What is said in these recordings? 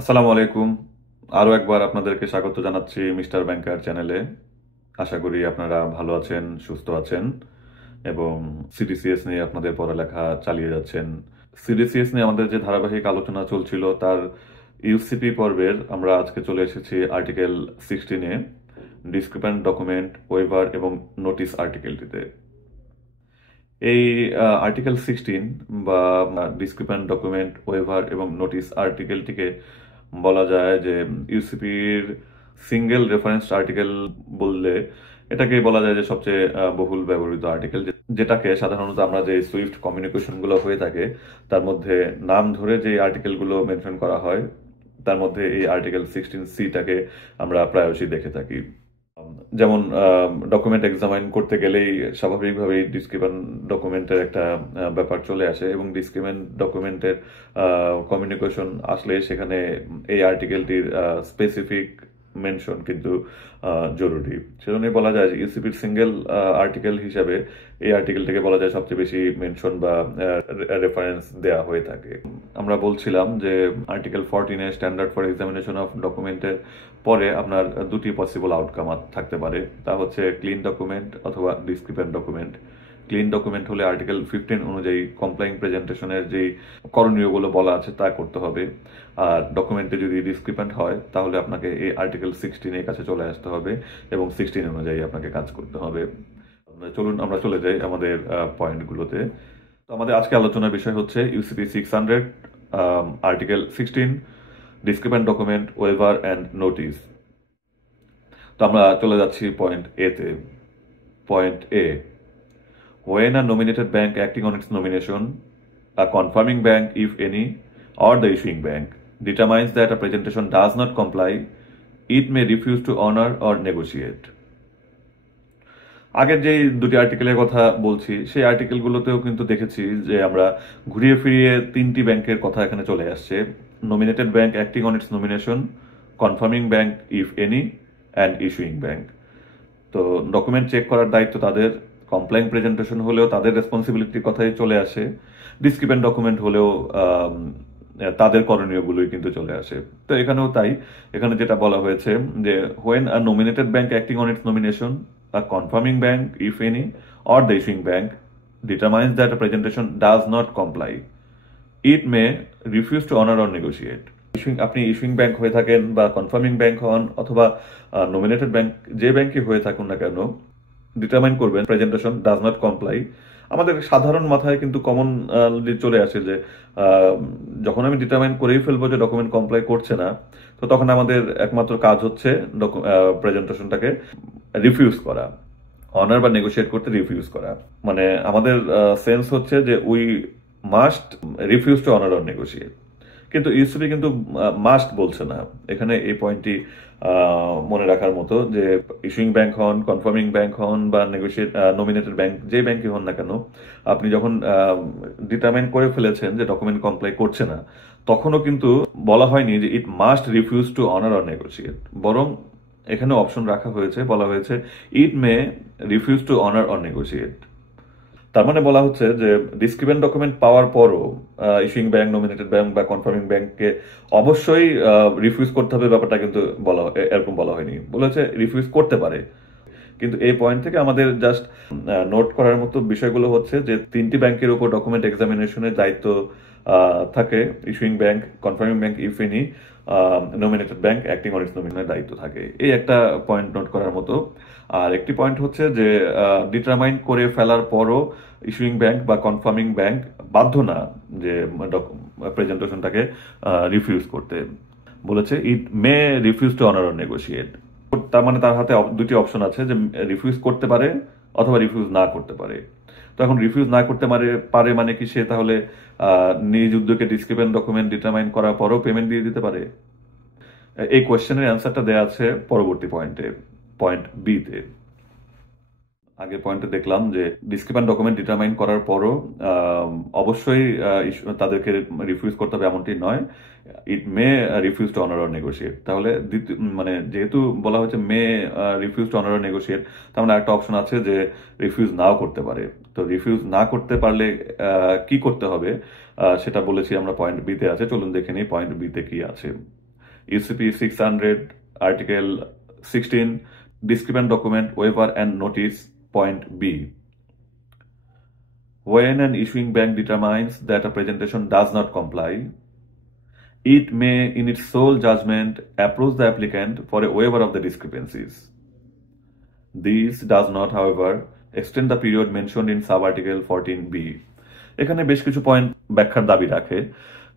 আসসালামু আলাইকুম। আরও একবার আপনাদেরকে স্বাগত জানাচ্ছি মিস্টার ব্যাংকার চ্যানেলে। আশা করি আপনারা ভালো আছেন, সুস্থ আছেন এবং সিডিসিএস নিয়ে আপনাদের পড়ালেখা চালিয়ে যাচ্ছেন। সিডিসিএস নিয়ে আমাদের যে ধারাবাহিক আলোচনা চলছিল তার ইউসিপি পর্বের আমরা আজকে চলে এসেছি আর্টিকেল 16-এ, ডিসক্রিপেন্ট ডকুমেন্ট, ওয়েভার এবং নোটিশ আর্টিকেলটিতে। এই আর্টিকেল 16 বা ডিসক্রিপেন্ট ডকুমেন্ট, ওয়েভার এবং নোটিশ আর্টিকেলটিকে বলা যায় যে ইউসিপির সিঙ্গেল রেফারেন্স আর্টিকেল বললে এটাকে বলা যায় যে সবচেয়ে বহুল ব্যবহৃত আর্টিকেল, যেটাকে সাধারণত আমরা যে সুইফট কমিউনিকেশনগুলো হয়ে থাকে তার মধ্যে নাম ধরে যে আর্টিকেলগুলো মেনশন করা হয় তার মধ্যে এই আর্টিকেল 16C-টাকে আমরা প্রায়শই দেখে থাকি। যেমন ডকুমেন্ট এক্সামাইন করতে গেলেই স্বাভাবিকভাবেই ডিসক্রিপেন্ট ডকুমেন্টের একটা ব্যাপার চলে আসে এবং ডিসক্রিপেন্ট ডকুমেন্টের কমিউনিকেশন আসলে সেখানে এই আর্টিকেলটির স্পেসিফিক মেনশন কিন্তু জরুরি। সেজন্যই বলা যায় যে ইউসিপির সিঙ্গেল আর্টিকেল হিসাবে এই আর্টিকেলটাকে বলা যায় সবচেয়ে বেশি মেনশন বা রেফারেন্স দেওয়া হয়ে থাকে। আমরা বলছিলাম যে আর্টিকেল 14-এ স্ট্যান্ডার্ড ফর এক্সামিনেশন অফ ডকুমেন্টের পরে আপনার দুটি পসিবল আউটকাম থাকতে পারে, তা হচ্ছে ক্লিন ডকুমেন্ট অথবা ডিসক্রিপেন্ট ডকুমেন্ট। ক্লিন ডকুমেন্ট হলে আর্টিকেল 15 অনুযায়ী কমপ্লাইং প্রেজেন্টেশনের যেই করণীয়গুলো বলা আছে তা করতে হবে। আর ডকুমেন্টে যদি ডিসক্রিপেন্ট হয় তাহলে আপনাকে এই আর্টিকেল 16-এর কাছে চলে আসতে হবে এবং 16 অনুযায়ী আপনাকে কাজ করতে হবে। চলুন আমরা চলে যাই আমাদের পয়েন্টগুলোতে। তো আমাদের আজকে আলোচনার বিষয় হচ্ছে UCP 600, article 16, discrepant document, waiver and notice. তো আমরা চলে যাচ্ছি পয়েন্ট এতে। Point A: when a nominated bank acting on its nomination, a confirming bank, if any, or the issuing bank determines that a presentation does not comply, it may refuse to honor or negotiate. আগের যে দুটি আর্টিকেলের কথা বলছি সেই আর্টিকেলগুলোতেও কিন্তু দেখেছি যে আমরা ঘুরিয়ে ফিরিয়ে তিনটি ব্যাংকের কথা এখানে চলে আসছে: nominated bank acting on it's nomination, confirming bank if any, and issuing bank. তো ডকুমেন্ট চেক করার দায়িত্ব তাদের, কমপ্লাইং প্রেজেন্টেশন হলেও তাদের রেসপন্সিবিলিটির কথাই চলে আসে, ডিসক্রিপেন্ট ডকুমেন্ট হলেও তাদের করণীয়গুলোই কিন্তু চলে আসে। তো এখানেও তাই, এখানে যেটা বলা হয়েছে যে when a nominated bank acting on it's nomination, a confirming bank, if any, or the issuing bank determines that a presentation does not comply, it may refuse to honor or negotiate. আপনি issuing bank হয়ে থাকেন বা confirming bank হন অথবা nominated bank, যে ব্যাংকই হয়ে থাকুন না কেন, ডিটারমাইন করবেন প্রেজেন্টেশন ডাজ নট কমপ্লাই। আমাদের সাধারণ মাথায় কিন্তু কমন চলে আসে যে যখন আমি ডিটারমাইন করেই ফেলবো যে ডকুমেন্ট কমপ্লাই করছে না, তো তখন আমাদের একমাত্র কাজ হচ্ছে প্রেজেন্টেশনটাকে রিফিউজ করা, অনার বা নেগোশিয়েট করতে রিফিউজ করা। মানে আমাদের সেন্স হচ্ছে যে we must refuse to honour or negotiate. কিন্তু ইউসিবি কিন্তু মাস্ট বলছে না। এখানে এই পয়েন্টটি মনে রাখার মতো যে ইস্যুইং ব্যাংক হন, কনফার্মিং ব্যাংক হন বা নমিনেটেড ব্যাংক, যে ব্যাংকই হন না কেন, আপনি যখন ডিটারমাইন করে ফেলেছেন যে ডকুমেন্ট কমপ্লাই করছে না, তখনও কিন্তু বলা হয়নি যে it must refuse to honour or negotiate, বরং এখানে অপশন রাখা হয়েছে, বলা হয়েছে it may refuse to honour or negotiate. তার মানে বলা হচ্ছে যে ডিসক্রিপেন্ট ডকুমেন্ট পাওয়ার পরও ইস্যুইং ব্যাংক, নমিনেটেড ব্যাংক বা কনফার্মিং ব্যাংককে অবশ্যই রিফিউজ করতে হবে, ব্যাপারটা কিন্তু এরকম বলা হয়নি। বলেছে রিফিউজ করতে পারে। কিন্তু এই পয়েন্ট থেকে আমাদের জাস্ট নোট করার মতো বিষয়গুলো হচ্ছে যে তিনটি ব্যাংকের উপর ডকুমেন্ট এক্সামিনেশনের দায়িত্ব থাকে: issuing bank, confirming bank if any, nominated bank acting on its নমিনেশনের দায়িত্ব থাকে। এই একটা পয়েন্ট নোট করার মতো। আর একটি পয়েন্ট হচ্ছে যে ডিটারমাইন করে ফেলার পরও ইস্যুইং ব্যাংক বা কনফার্মিং ব্যাংক বাধ্য না যে প্রেজেন্টেশনটাকে রিফিউজ করতে। বলেছে it may refuse to honour or negotiate. তার মানে তার হাতে দুটি অপশন আছে, যে রিফিউজ করতে পারে অথবা রিফিউজ না করতে পারে। তো এখন রিফিউজ না করতে পারে মানে কি সে তাহলে নিজ উদ্যোগে ডিসক্রিপেন্ট ডকুমেন্ট ডিটারমাইন করার পরও পেমেন্ট দিয়ে দিতে পারে? এই কোয়েশ্চেনের অ্যান্সারটা দেওয়া আছে পরবর্তী পয়েন্টে, পয়েন্ট বিতে। আগে পয়েন্টে দেখলাম যে ডিসক্রিপেন্ট ডকুমেন্ট ডিটারমাইন করার পরও অবশ্যই তাদেরকে রিফিউজ করতে হবে এমনটি নয়, it may refuse to honour or negotiate. তাহলে মানে যেহেতু বলা হয়েছে may refuse to honour or negotiate, তার মানে একটা অপশন আছে যে রিফিউজ নাও করতে পারে। তো রিফিউজ না করতে পারলে কি করতে হবে সেটা বলেছি আমরা পয়েন্ট বিতে আছে। চলুন দেখে নিই পয়েন্ট বিতে কি আছে। UCP 600, Article 16, discrepant document waiver and notice, point B. When an issuing bank determines that a presentation does not comply, it may, in its sole judgment, approach the applicant for a waiver of the discrepancies. This does not, however, extend the period mentioned in sub-article 14B. এখানে বেশ কিছু point ব্যাখ্যার দাবি রাখে,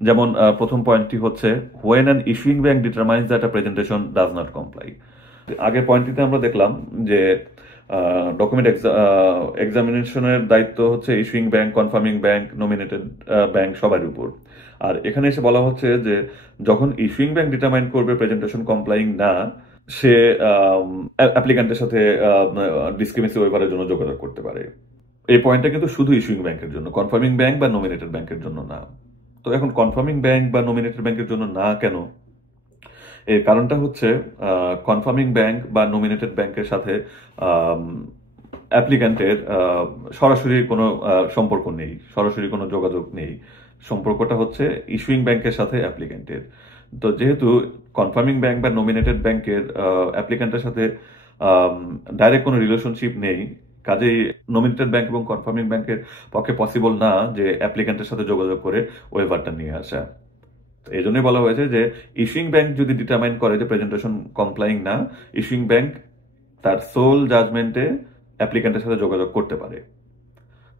যেমন প্রথম পয়েন্টটি হচ্ছে when an issuing bank determines that a presentation does not comply. আগের পয়েন্টটিতে আমরা দেখলাম যে ডকুমেন্ট এক্সামিনেশনের দায়িত্ব হচ্ছে issuing bank, confirming bank, nominated bank সবার উপর। আর এখানে এসে বলা হচ্ছে যে যখন ইস্যুইং ব্যাংক ডিটারমাইন করবে প্রেজেন্টেশন কমপ্লাইং না, সে অ্যাপ্লিক্যান্টের সাথে ডিসক্রিমিনেন্সি ওয়েভারের জন্য যোগাযোগ করতে পারে। এই পয়েন্টটা কিন্তু শুধু ইস্যুইং ব্যাংকের জন্য, কনফার্মিং ব্যাংক বা নমিনেটেড ব্যাংকের জন্য না। তো এখন কনফার্মিং ব্যাংক বা নমিনেটেড ব্যাংকের জন্য না কেন? এর কারণটা হচ্ছে কনফার্মিং ব্যাংক বা নমিনেটেড ব্যাংকের সাথে অ্যাপ্লিক্যান্টের সরাসরি কোনো সম্পর্ক নেই, সরাসরি কোনো যোগাযোগ নেই। সম্পর্কটা হচ্ছে ইস্যুইং ব্যাংকের সাথে অ্যাপ্লিক্যান্টের। তো যেহেতু কনফার্মিং ব্যাংক বা নমিনেটেড ব্যাংকের অ্যাপ্লিক্যান্টের সাথে ডাইরেক্ট কোনো রিলেশনশিপ নেই, কাজেই নমিনেটেড ব্যাংক এবং কনফার্মিং ব্যাংকের পক্ষে পসিবল না যে অ্যাপ্লিক্যান্টের সাথে যোগাযোগ করে ওয়েভারটা নিয়ে আসা। এই জন্যই বলা হয়েছে যে ইস্যুইং ব্যাংক যদি ডিটারমাইন করে যে প্রেজেন্টেশন কমপ্লাইং না, ইস্যুইং ব্যাংক তার সোল জাজমেন্টে অ্যাপ্লিক্যান্টের সাথে যোগাযোগ করতে পারে।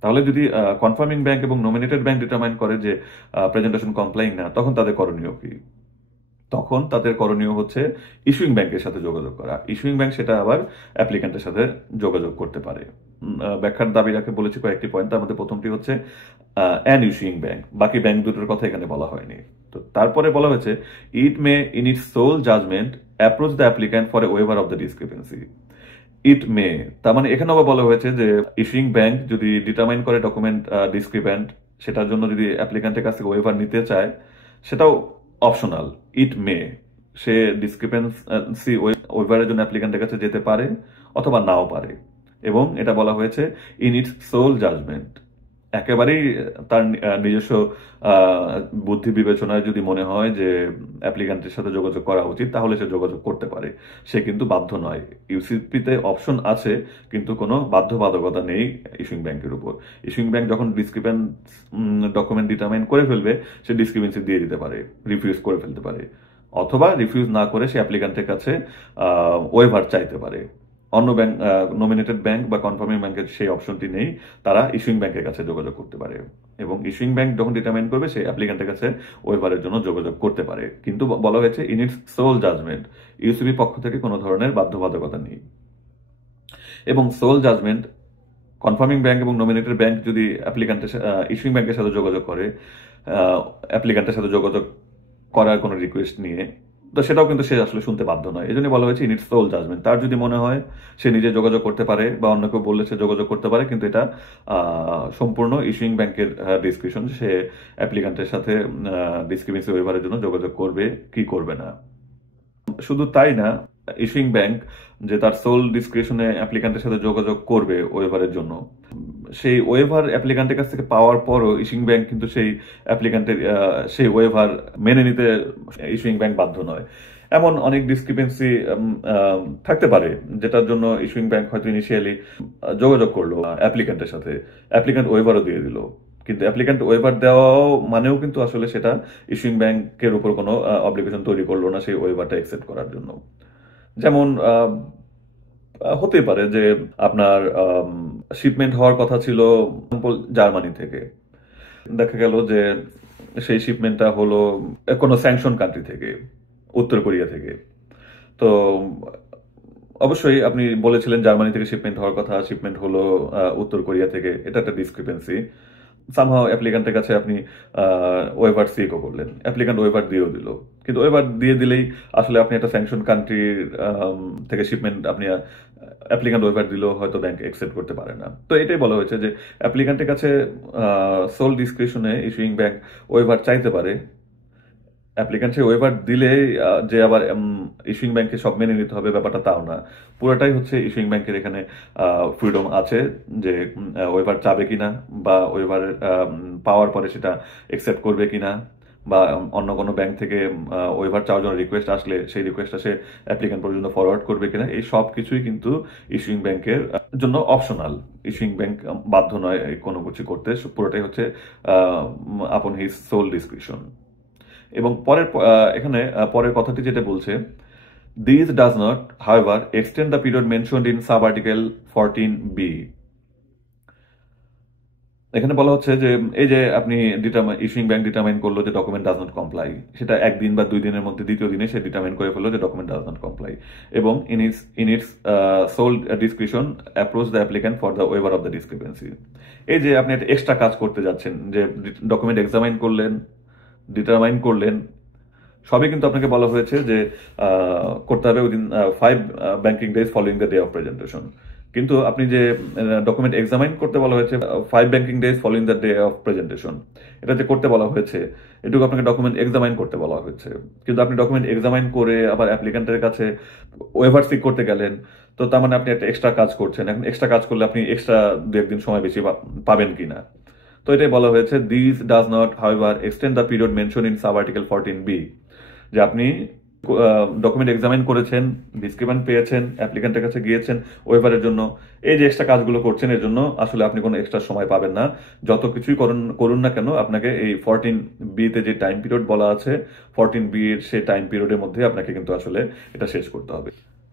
তাহলে যদি কনফার্মিং ব্যাংক এবং নমিনেটেড ব্যাংক ডিটারমাইন করে যে প্রেজেন্টেশন কমপ্লাইং না, তখন তাদের করণীয় কি? তখন তাদের করণীয় হচ্ছে ইস্যুইং ব্যাংকের সাথে যোগাযোগ করা। ইস্যুইং ব্যাংক সেটা আবার অ্যাপ্লিক্যান্টের সাথে যোগাযোগ করতে পারে। ব্যাখ্যার দাবি রাখে বলেছি কয়েকটি পয়েন্ট, তার মধ্যে প্রথমটি হচ্ছে অ্যান ইস্যুইং ব্যাংক, বাকি ব্যাংক দুটোর কথা এখানে বলা হয়নি। তো তারপরে বলা হয়েছে it may in its sole judgment approach the applicant for a waiver of the discrepancy. It may, তার মানে এখানে আবার বলা হয়েছে যে ইস্যুইং ব্যাংক যদি ডিটারমাইন করে ডকুমেন্ট ডিসক্রিপেন্ট, সেটার জন্য যদি অ্যাপ্লিক্যান্টের কাছ থেকে ওয়েভার নিতে চায়, সেটাও অপশনাল। ইট মে, সে ডিসক্রিপেন্সি ওয়েভারের জন্য অ্যাপ্লিক্যান্টের কাছে যেতে পারে অথবা নাও পারে, এবং এটা বলা হয়েছে ইন ইটস সোল জাজমেন্ট। একেবারেই তার নিজস্ব বুদ্ধি বিবেচনায় যদি মনে হয় যে অ্যাপ্লিক্যান্টের সাথে যোগাযোগ করা উচিত, তাহলে সে যোগাযোগ করতে পারে, সে কিন্তু বাধ্য নয়। ইউসিপিতে অপশন আছে, কিন্তু কোনো বাধ্যবাধকতা নেই ইস্যুইং ব্যাংকের উপর। ইস্যুইং ব্যাংক যখন ডিসক্রিপেন্ট ডকুমেন্ট ডিটারমাইন করে ফেলবে, সে ডিসক্রিপেন্সি দিয়ে দিতে পারে, রিফিউজ করে ফেলতে পারে, অথবা রিফিউজ না করে সে অ্যাপ্লিক্যান্টের কাছে ওয়েভার চাইতে পারে। অন্য ব্যাংক, নমিনেটেড ব্যাংক বা কনফার্মিং ব্যাংকের সেই অপশনটি নেই, তারা ইস্যুইং ব্যাংকের কাছে যোগাযোগ করতে পারে, এবং ইস্যুইং ব্যাংক যখন ডিটারমাইন করবে সে অ্যাপ্লিক্যান্টের কাছে ওয়েভারের জন্য যোগাযোগ করতে পারে। কিন্তু বলা হয়েছে in its sole judgment, UCB পক্ষ থেকে কোনো ধরনের বাধ্যবাধকতা নেই। এবং সোল জাজমেন্ট কনফার্মিং ব্যাংক এবং নমিনেটেড ব্যাংক যদি অ্যাপ্লিক্যান্টের ইস্যুইং ব্যাংকের সাথে যোগাযোগ করে, অ্যাপ্লিক্যান্টের সাথে যোগাযোগ করার কোনো রিকোয়েস্ট নিয়ে, তো সেটাও কিন্তু সে আসলে শুনতে বাধ্য নয়। এই জন্য বলা হয়েছে ইন ইটস সোল জাজমেন্ট। তার যদি মনে হয় সে নিজে যোগাযোগ করতে পারে বা অন্য কেউ বললে সে যোগাযোগ করতে পারে, কিন্তু এটা সম্পূর্ণ ইস্যুইং ব্যাংকের ডিসক্রিপশন, সে অ্যাপ্লিক্যান্টের সাথে ডিসক্রিপেন্সি ওয়েভারের জন্য যোগাযোগ করবে কি করবে না। শুধু তাই না, ইস্যুইং ব্যাংক যে তার সোল ডিসক্রিপশনে অ্যাপ্লিক্যান্টের সাথে যোগাযোগ করবে ওয়েভারের জন্য, সেই ওয়েভার অ্যাপ্লিক্যান্টের কাছ থেকে পাওয়ার পরও ইস্যুইং ব্যাংক কিন্তু সেই অ্যাপ্লিক্যান্টের সেই ওয়েভার মেনে নিতে ইস্যুইং ব্যাংক বাধ্য নয়। এমন অনেক ডিসক্রিপেন্সি থাকতে পারে যেটার জন্য ইস্যুইং ব্যাংক হয়তো ইনিশিয়ালি যোগাযোগ করলো অ্যাপ্লিক্যান্টের সাথে, অ্যাপ্লিক্যান্ট ওয়েভারও দিয়ে দিল, কিন্তু অ্যাপ্লিক্যান্ট ওয়েভার দেওয়াও মানেও কিন্তু আসলে সেটা ইস্যুইং ব্যাংকের উপর কোনো অব্লিগেশন তৈরি করলো না সেই ওয়েভারটা অ্যাকসেপ্ট করার জন্য। যেমন হতে পারে যে আপনার শিপমেন্ট হওয়ার কথা ছিল জার্মানি থেকে, দেখা গেল যে সেই শিপমেন্টটা হলো কোনো স্যাংশন কান্ট্রি থেকে, উত্তর কোরিয়া থেকে। তো অবশ্যই আপনি বলেছিলেন জার্মানি থেকে শিপমেন্ট হওয়ার কথা, শিপমেন্ট হলো উত্তর কোরিয়া থেকে, এটা একটা ডিসক্রিপেন্সি। সামহাও অ্যাপ্লিক্যান্টের কাছে আপনি ওয়েভার সিকও করলেন, অ্যাপ্লিক্যান্ট ওয়েভার দিয়েও দিল, কিন্তু ওয়েভার দিয়ে দিলেই আসলে আপনি একটা স্যাংশন কান্ট্রির থেকে শিপমেন্ট আপনি অ্যাপ্লিক্যান্ট ওয়েভার দিলেও হয়তো ব্যাংক অ্যাকসেপ্ট করতে পারে না। তো এটাই বলা হয়েছে যে অ্যাপ্লিক্যান্টের কাছে সোল ডিসক্রিপশনে ইস্যুইং ব্যাংক ওয়েভার চাইতে পারে, অ্যাপ্লিক্যান্ট সে ওয়েভার দিলে যে আবার ইস্যুইং ব্যাংকে সব মেনে নিতে হবে ব্যাপারটা তাও না। পুরোটাই হচ্ছে ইস্যুইং ব্যাংকের এখানে ফ্রিডম আছে যে ওয়েভার চাবে কিনা বা ওয়েভার পাওয়ার পরে সেটা অ্যাকসেপ্ট করবে কিনা, বা অন্য কোনো ব্যাংক থেকে ওয়েভার চাওয়ার জন্য রিকোয়েস্ট আসলে সেই রিকোয়েস্টটা সে অ্যাপ্লিক্যান্ট পর্যন্ত ফরওয়ার্ড করবে কিনা, এই সব কিছুই কিন্তু ইস্যুইং ব্যাংকের জন্য অপশনাল। ইস্যুইং ব্যাংক বাধ্য নয় এই কোনো কিছু করতে, পুরোটাই হচ্ছে আপন হিজ সোল ডিসক্রিপশন। এবং এখানে পরের কথাটি যেটা বলছে, this does not however extend the period mentioned in sub article 14B। এখানে বলা হচ্ছে যে এই যে আপনি ইস্যুইং ব্যাংক ডিটারমাইন করলো যে ডকুমেন্ট ডাজ নট কমপ্লাই, সেটা একদিন বা 2 দিনের মধ্যে দ্বিতীয় দিনে সে ডিটারমাইন করে ফেললো যে ডকুমেন্ট ডাজ নট কমপ্লাই, এবং in its sole discretion approach the applicant for the waiver of the discrepancy. এই যে আপনি একটা এক্সট্রা কাজ করতে যাচ্ছেন, যে ডকুমেন্ট এক্সামাইন করলেন, ডিটারমাইন করলেন, সবই কিন্তু আপনাকে বলা হয়েছে যে করতে হবে within 5 banking days following the day of presentation. কিন্তু আপনি যে ডকুমেন্ট এক্সামাইন করতে বলা হয়েছে 5 banking days following the day of presentation, এটা যে করতে বলা হয়েছে এটুকু আপনাকে ডকুমেন্ট এক্সামাইন করতে বলা হয়েছে। কিন্তু আপনি ডকুমেন্ট এক্সামাইন করে আবার অ্যাপ্লিক্যান্টের কাছে ওয়েভার সিক করতে গেলেন, তো তার মানে আপনি একটা এক্সট্রা কাজ করছেন। এখন এক্সট্রা কাজ করলে আপনি এক্সট্রা 2-1 দিন সময় বেশি পাবেন কিনা। তো এটাই বলা হয়েছে, this does not however extend the period mention in sub article 14B। যে আপনি ডকুমেন্ট এক্সামিন করেছেন, ডিসক্রিপেন্ট পেয়েছেন, অ্যাপ্লিক্যান্টের কাছে গিয়েছেন ওয়েভারের জন্য, এই যে এক্সট্রা কাজগুলো করছেন এর জন্য আসলে আপনি কোনো এক্সট্রা সময় পাবেন না। যত কিছুই করুন না কেন, আপনাকে এই 14B-তে যে টাইম পিরিয়ড বলা আছে, 14B এর সেই টাইম পিরিয়ডের মধ্যে আপনাকে কিন্তু আসলে এটা শেষ করতে হবে।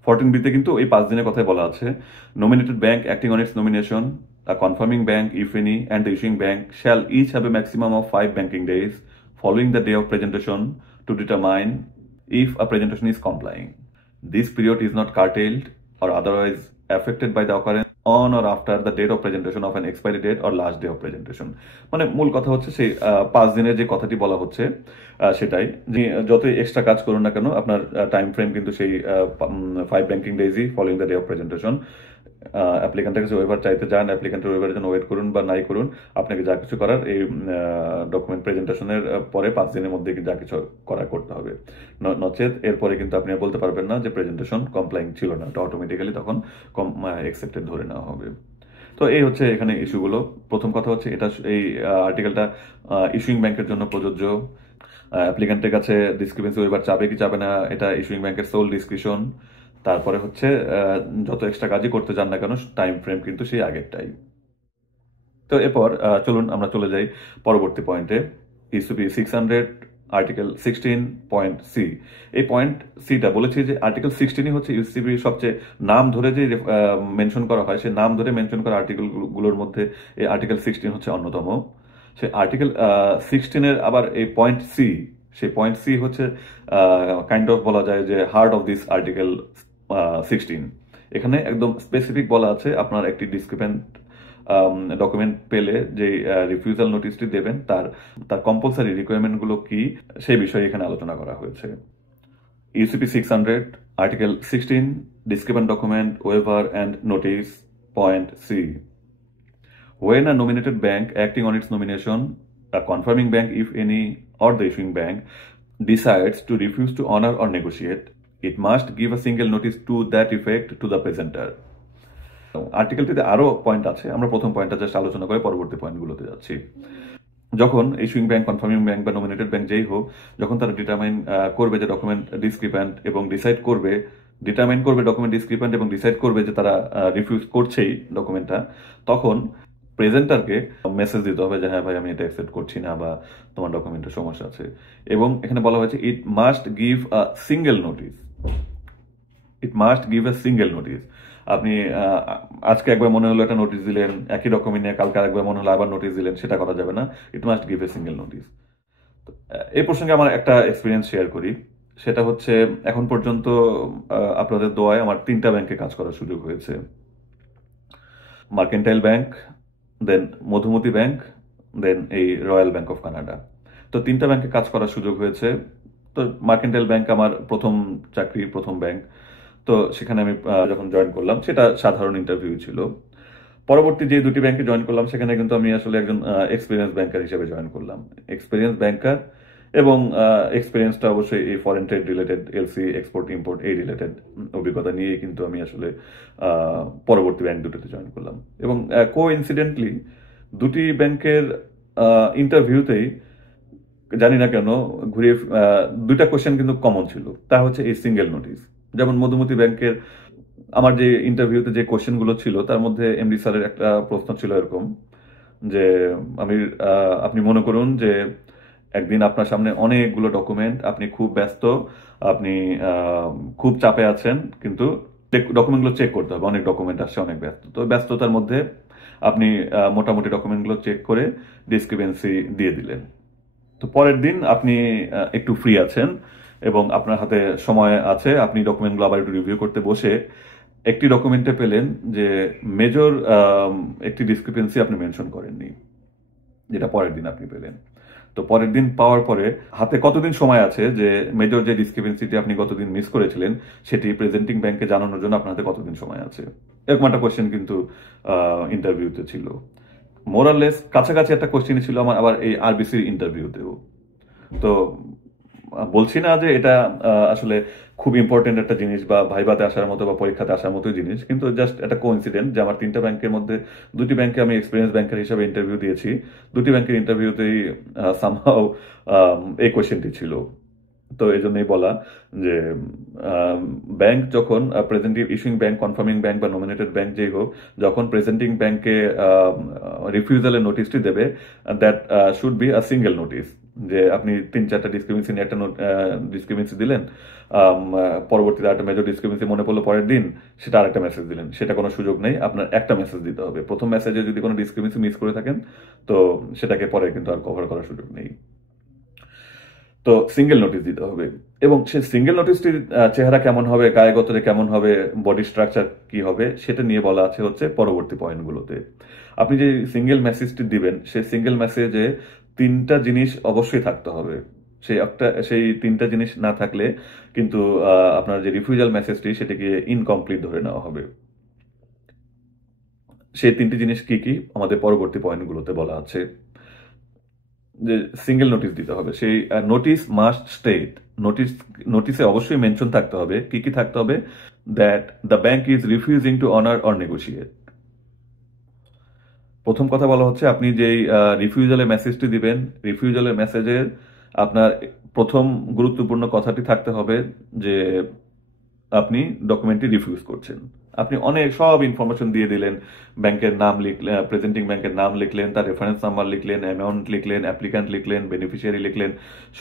14B-তে কিন্তু এই 5 দিনের কথাই বলা আছে। Nominated bank acting on it's nomination, a confirming bank, if any, and the issuing bank shall each have a maximum of 5 banking days following the day of presentation to determine if a presentation is complying. This period is not curtailed or otherwise affected by the occurrence on or after the date of presentation of an expiry date or last day of presentation. মানে মূল কথা হচ্ছে সেই 5 দিনের যে কথাটি বলা হচ্ছে সেটাই, যে যতই এক্সট্রা কাজ করুন না কেন আপনার টাইম ফ্রেম কিন্তু সেই 5 ব্যাংকিং ডেজই following the day of presentation. অ্যাপ্লিক্যান্টের কাছে ওয়েভার চাইতে যান, অ্যাপ্লিক্যান্টের ওয়েভারের জন্য ওয়েট করুন বা নাই করুন, আপনাকে যা কিছু করার এই ডকুমেন্ট প্রেজেন্টেশনের পরে 5 দিনের মধ্যে যা কিছু করতে হবে। নচেত এরপরে কিন্তু আপনি বলতে পারবেন না যে প্রেজেন্টেশন কমপ্লাইং ছিল না, এটা অটোমেটিক্যালি তখন অ্যাকসেপ্টেড ধরে নেওয়া হবে। তো এই হচ্ছে এখানে ইস্যুগুলো। প্রথম কথা হচ্ছে এটা, এই আর্টিকেলটা ইস্যুইং ব্যাংকের জন্য প্রযোজ্য। অ্যাপ্লিক্যান্টের কাছে ডিসক্রিপেন্সি ওয়েভার চাবে কি চাবে না, এটা ইস্যুইং ব্যাংকের সোল ডিসক্রিপশন। তারপরে হচ্ছে যত এক্সট্রা কাজই করতে চান না কেন, টাইম ফ্রেম কিন্তু সেই আগেরটাই। তো এরপর চলুন আমরা চলে যাই পরবর্তী পয়েন্টে, ইউসিপি 600 আর্টিকেল 16.C। এই পয়েন্ট সিটা বলেছি যে আর্টিকেল 16ই হচ্ছে ইউসিপি সবচেয়ে নাম ধরে যে মেনশন করা হয়, সেই নাম ধরে মেনশন করা আর্টিকেলগুলোর মধ্যে এই আর্টিকেল 16 হচ্ছে অন্যতম। সেই আর্টিকেল 16-এর আবার এই পয়েন্ট সি, সেই পয়েন্ট সি হচ্ছে কাইন্ড অফ বলা যায় যে হার্ট অফ দিস আর্টিকেল 16। এখানে একদম স্পেসিফিক বলা আছে আপনার একটি ডিসক্রিপেন্ট ডকুমেন্ট পেলে যে রিফিউজাল নোটিশটি দেবেন তার কম্পালসারি রিকোয়ারমেন্টগুলো কি, সেই বিষয়ে এখানে আলোচনা করা হয়েছে। UCP 600 article 16 discrepant document waiver and notice, point C. When a nominated bank acting on its nomination, a confirming bank if any, or the issuing bank decides to refuse to honor or negotiate, it must give a single notice to that effect to the presenter. আর্টিকেলটিতে আরো point আছে, আমরা প্রথম পয়েন্টটা just আলোচনা করে পরবর্তী পয়েন্টগুলোতে যাচ্ছি। যখন ইস্যুইং ব্যাংক, কনফার্মিং ব্যাংক বা নমিনেটেড ব্যাংক যেই হোক, যখন তারা ডিটারমাইন করবে যে ডকুমেন্ট ডিসক্রিপেন্ট এবং ডিটারমাইন করবে ডকুমেন্ট ডিসক্রিপেন্ট এবং ডিসাইড করবে যে তারা রিফিউজ করছেই ডকুমেন্টটা, তখন প্রেজেন্টারকে মেসেজ দিতে হবে যে হ্যাঁ ভাই আমি এটা অ্যাকসেপ্ট করছি না বা তোমার ডকুমেন্টের সমস্যা আছে। এবং এখানে বলা হয়েছে it must give a single notice. It must give a single notice. আপনি আজকে একবার মনে হলো একটা নোটিশ দিলেন একই ডকুমেন্ট নিয়ে, কালকে আরেকবার মনে হলো আবার নোটিশ দিলেন, সেটা করা যাবে না। It must give a single notice. এই প্রসঙ্গে আমার একটা এক্সপিরিয়েন্স শেয়ার করি। সেটা হচ্ছে এখন পর্যন্ত আপনাদের দোয়ায় আমার 3টা ব্যাংকে কাজ করার সুযোগ হয়েছে, মার্কেন্টাইল ব্যাংক, দেন মধুমতি ব্যাংক, দেন এই রয়্যাল ব্যাংক অফ কানাডা। তো 3টা ব্যাংকে কাজ করার সুযোগ হয়েছে। তো মার্কেন্টাইল ব্যাংক আমার প্রথম চাকরি, প্রথম ব্যাংক। তো সেখানে আমি যখন জয়েন করলাম সেটা সাধারণ ইন্টারভিউ ছিল। পরবর্তী যে 2টি ব্যাংকে জয়েন করলাম সেখানে কিন্তু আমি আসলে একজন এক্সপিরিয়েন্স ব্যাংকার হিসেবে জয়েন করলাম। এক্সপিরিয়েন্স ব্যাংকার এবং এক্সপিরিয়েন্সটা অবশ্যই এই foreign trade related, LC, export import এই রিলেটেড অভিজ্ঞতা নিয়ে কিন্তু আমি আসলে পরবর্তী ব্যাংক দুটোতে জয়েন করলাম। এবং কোইন্সিডেন্টলি 2টি ব্যাংকের ইন্টারভিউতেই জানি না কেন ঘুরিয়ে দুইটা কোশ্চেন কিন্তু কমন ছিল, তা হচ্ছে এই সিঙ্গেল নোটিস। যেমন মধুমতি ব্যাংকের আমার যে ইন্টারভিউতে যে কোশ্চেনগুলো ছিল তার মধ্যে এমডি স্যারের একটা প্রশ্ন ছিল এরকম যে আমি আপনি মনে করুন যে একদিন আপনার সামনে অনেকগুলো ডকুমেন্ট, আপনি খুব ব্যস্ত, আপনি খুব চাপে আছেন, কিন্তু ডকুমেন্টগুলো চেক করতে হবে, অনেক ডকুমেন্ট আসছে, অনেক ব্যস্ত, তো ব্যস্ততার মধ্যে আপনি মোটামুটি ডকুমেন্টগুলো চেক করে ডিসক্রিপেন্সি দিয়ে দিলেন। তো পরের দিন আপনি একটু ফ্রি আছেন এবং আপনার হাতে সময় আছে, আপনি ডকুমেন্টগুলো আবার একটু রিভিউ করতে বসে একটি ডকুমেন্টে পেলেন যে মেজর একটি ডিসক্রিপেন্সি আপনি মেনশন করেননি, যেটা পরের দিন আপনি পেলেন। তো পরের দিন পাওয়ার পরে হাতে কতদিন সময় আছে যে মেজর যে ডিসক্রিপেন্সিটি আপনি গতদিন মিস করেছিলেন সেটি প্রেজেন্টিং ব্যাংকে জানানোর জন্য আপনার হাতে কতদিন সময় আছে, এরকম একটা কোয়েশ্চেন কিন্তু ইন্টারভিউতে ছিল। মোরাললেস কাছাকাছি একটা কোয়েশ্চেন ছিল আমার আবার এই আরবিসির ইন্টারভিউতেও। তো বলছি না যে এটা আসলে খুব ইম্পর্টেন্ট একটা জিনিস বা ভাইভাতে আসার মতো বা পরীক্ষাতে আসার মতো জিনিস, কিন্তু জাস্ট একটা কোইন্সিডেন্ট যে আমার তিনটা ব্যাংকের মধ্যে দুটি ব্যাংকে আমি এক্সপিরিয়েন্স ব্যাংকার হিসাবে ইন্টারভিউ দিয়েছি, দুটি ব্যাংকের ইন্টারভিউতেই সামহাও এই কোয়েশ্চেনটি ছিল। তো এই জন্যই বলা যে ব্যাংক যখন প্রেজেন্টিভ ইস্যুইং ব্যাংক, কনফার্মিং ব্যাংক বা নমিনেটেড ব্যাংক যেই হোক, যখন প্রেজেন্টিং ব্যাংকে রিফিউজালের নোটিশটি দেবে, that should be a single notice. যে আপনি 3-4টা ডিসক্রিপেন্সি নিয়ে একটা ডিসক্রিপেন্সি দিলেন, পরবর্তীতে একটা মেজর ডিসক্রিপেন্সি মনে পড়লো পরের দিন, সেটা আরেকটা মেসেজ দিলেন, সেটা কোনো সুযোগ নেই, আপনার একটা মেসেজ দিতে হবে। প্রথম মেসেজে যদি কোনো ডিসক্রিপেন্সি মিস করে থাকেন তো সেটাকে পরে কিন্তু আর কভার করার সুযোগ নেই। তো সিঙ্গেল নোটিস দিতে হবে, এবং সেই সিঙ্গেল নোটিসটির চেহারা কেমন হবে, কায়গতরে কেমন হবে, বডি স্ট্রাকচার কি হবে, সেটা নিয়ে বলা আছে হচ্ছে পরবর্তী পয়েন্টগুলোতে। আপনি যে সিঙ্গেল মেসেজটি দিবেন সেই সিঙ্গেল মেসেজে 3টা জিনিস অবশ্যই থাকতে হবে। সেই 3টা জিনিস না থাকলে কিন্তু আপনার যে রিফিউজাল মেসেজটি সেটিকে ইনকমপ্লিট ধরে নেওয়া হবে। সেই 3টি জিনিস কি কি আমাদের পরবর্তী পয়েন্টগুলোতে বলা আছে। যে সিঙ্গেল নোটিস দিতে হবে, সেই নোটিস মাস্ট স্টেট, নোটিসে অবশ্যই মেনশন থাকতে হবে, কি কি থাকতে হবে, that the bank is refusing to honour or negotiate. প্রথম কথা বলা হচ্ছে আপনি যেই রিফিউজালের মেসেজটি দিবেন, রিফিউজালের মেসেজের আপনার প্রথম গুরুত্বপূর্ণ কথাটি থাকতে হবে যে আপনি ডকুমেন্টটি রিফিউজ করছেন। আপনি অনেক সব ইনফরমেশন দিয়ে দিলেন, ব্যাংকের নাম লিখলেন, প্রেজেন্টিং ব্যাংকের নাম লিখলেন, তার রেফারেন্স নাম্বার লিখলেন, অ্যামাউন্ট লিখলেন, অ্যাপ্লিক্যান্ট লিখলেন, বেনিফিশিয়ারি লিখলেন,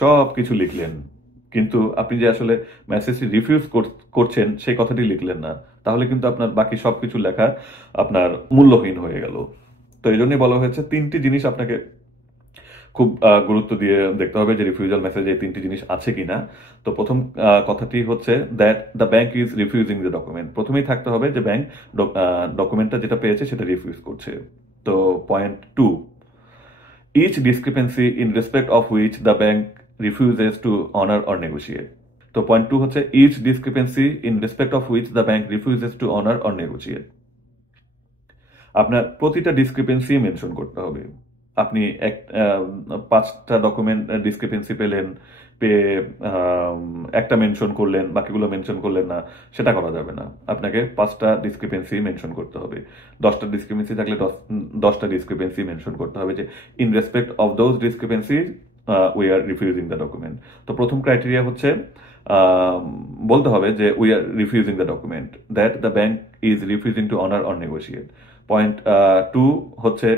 সব কিছু লিখলেন, কিন্তু আপনি যে আসলে মেসেজটি রিফিউজ করছেন সেই কথাটি লিখলেন না, তাহলে কিন্তু আপনার বাকি সব কিছু লেখা আপনার মূল্যহীন হয়ে গেল। তো এই জন্যই বলা হয়েছে 3টি জিনিস আপনাকে খুব গুরুত্ব দিয়ে দেখতে হবে যে রিফিউজাল মেসেজে এই 3টি জিনিস আছে কিনা। তো প্রথম কথাটি হচ্ছে that the bank is refusing the document. প্রথমেই থাকতে হবে যে ব্যাংক ডকুমেন্টটা যেটা পেয়েছে সেটা রিফিউজ করছে। তো point 2, each discrepancy in respect of which the bank refuses to honour or negotiate. তো পয়েন্ট 2 হচ্ছে each discrepancy in respect of which the bank refuses to honour or negotiate. আপনার প্রতিটা ডিসক্রিপেন্সি মেনশন করতে হবে। আপনি 5টা ডকুমেন্ট ডিসক্রিপেন্সি পেলেন, পেয়ে একটা মেনশন করলেন, বাকিগুলো মেনশন করলেন না, সেটা করা যাবে না। আপনাকে 5টা ডিসক্রিপেন্সি মেনশন করতে হবে। 10টা ডিসক্রিপেন্সি থাকলে 10টা ডিসক্রিপেন্সি মেনশন করতে হবে যে in respect of those discrepancy we are refusing the document. তো প্রথম ক্রাইটেরিয়া হচ্ছে বলতে হবে যে we are refusing the document, that the bank is refusing to honour or negotiate. Point 2 হচ্ছে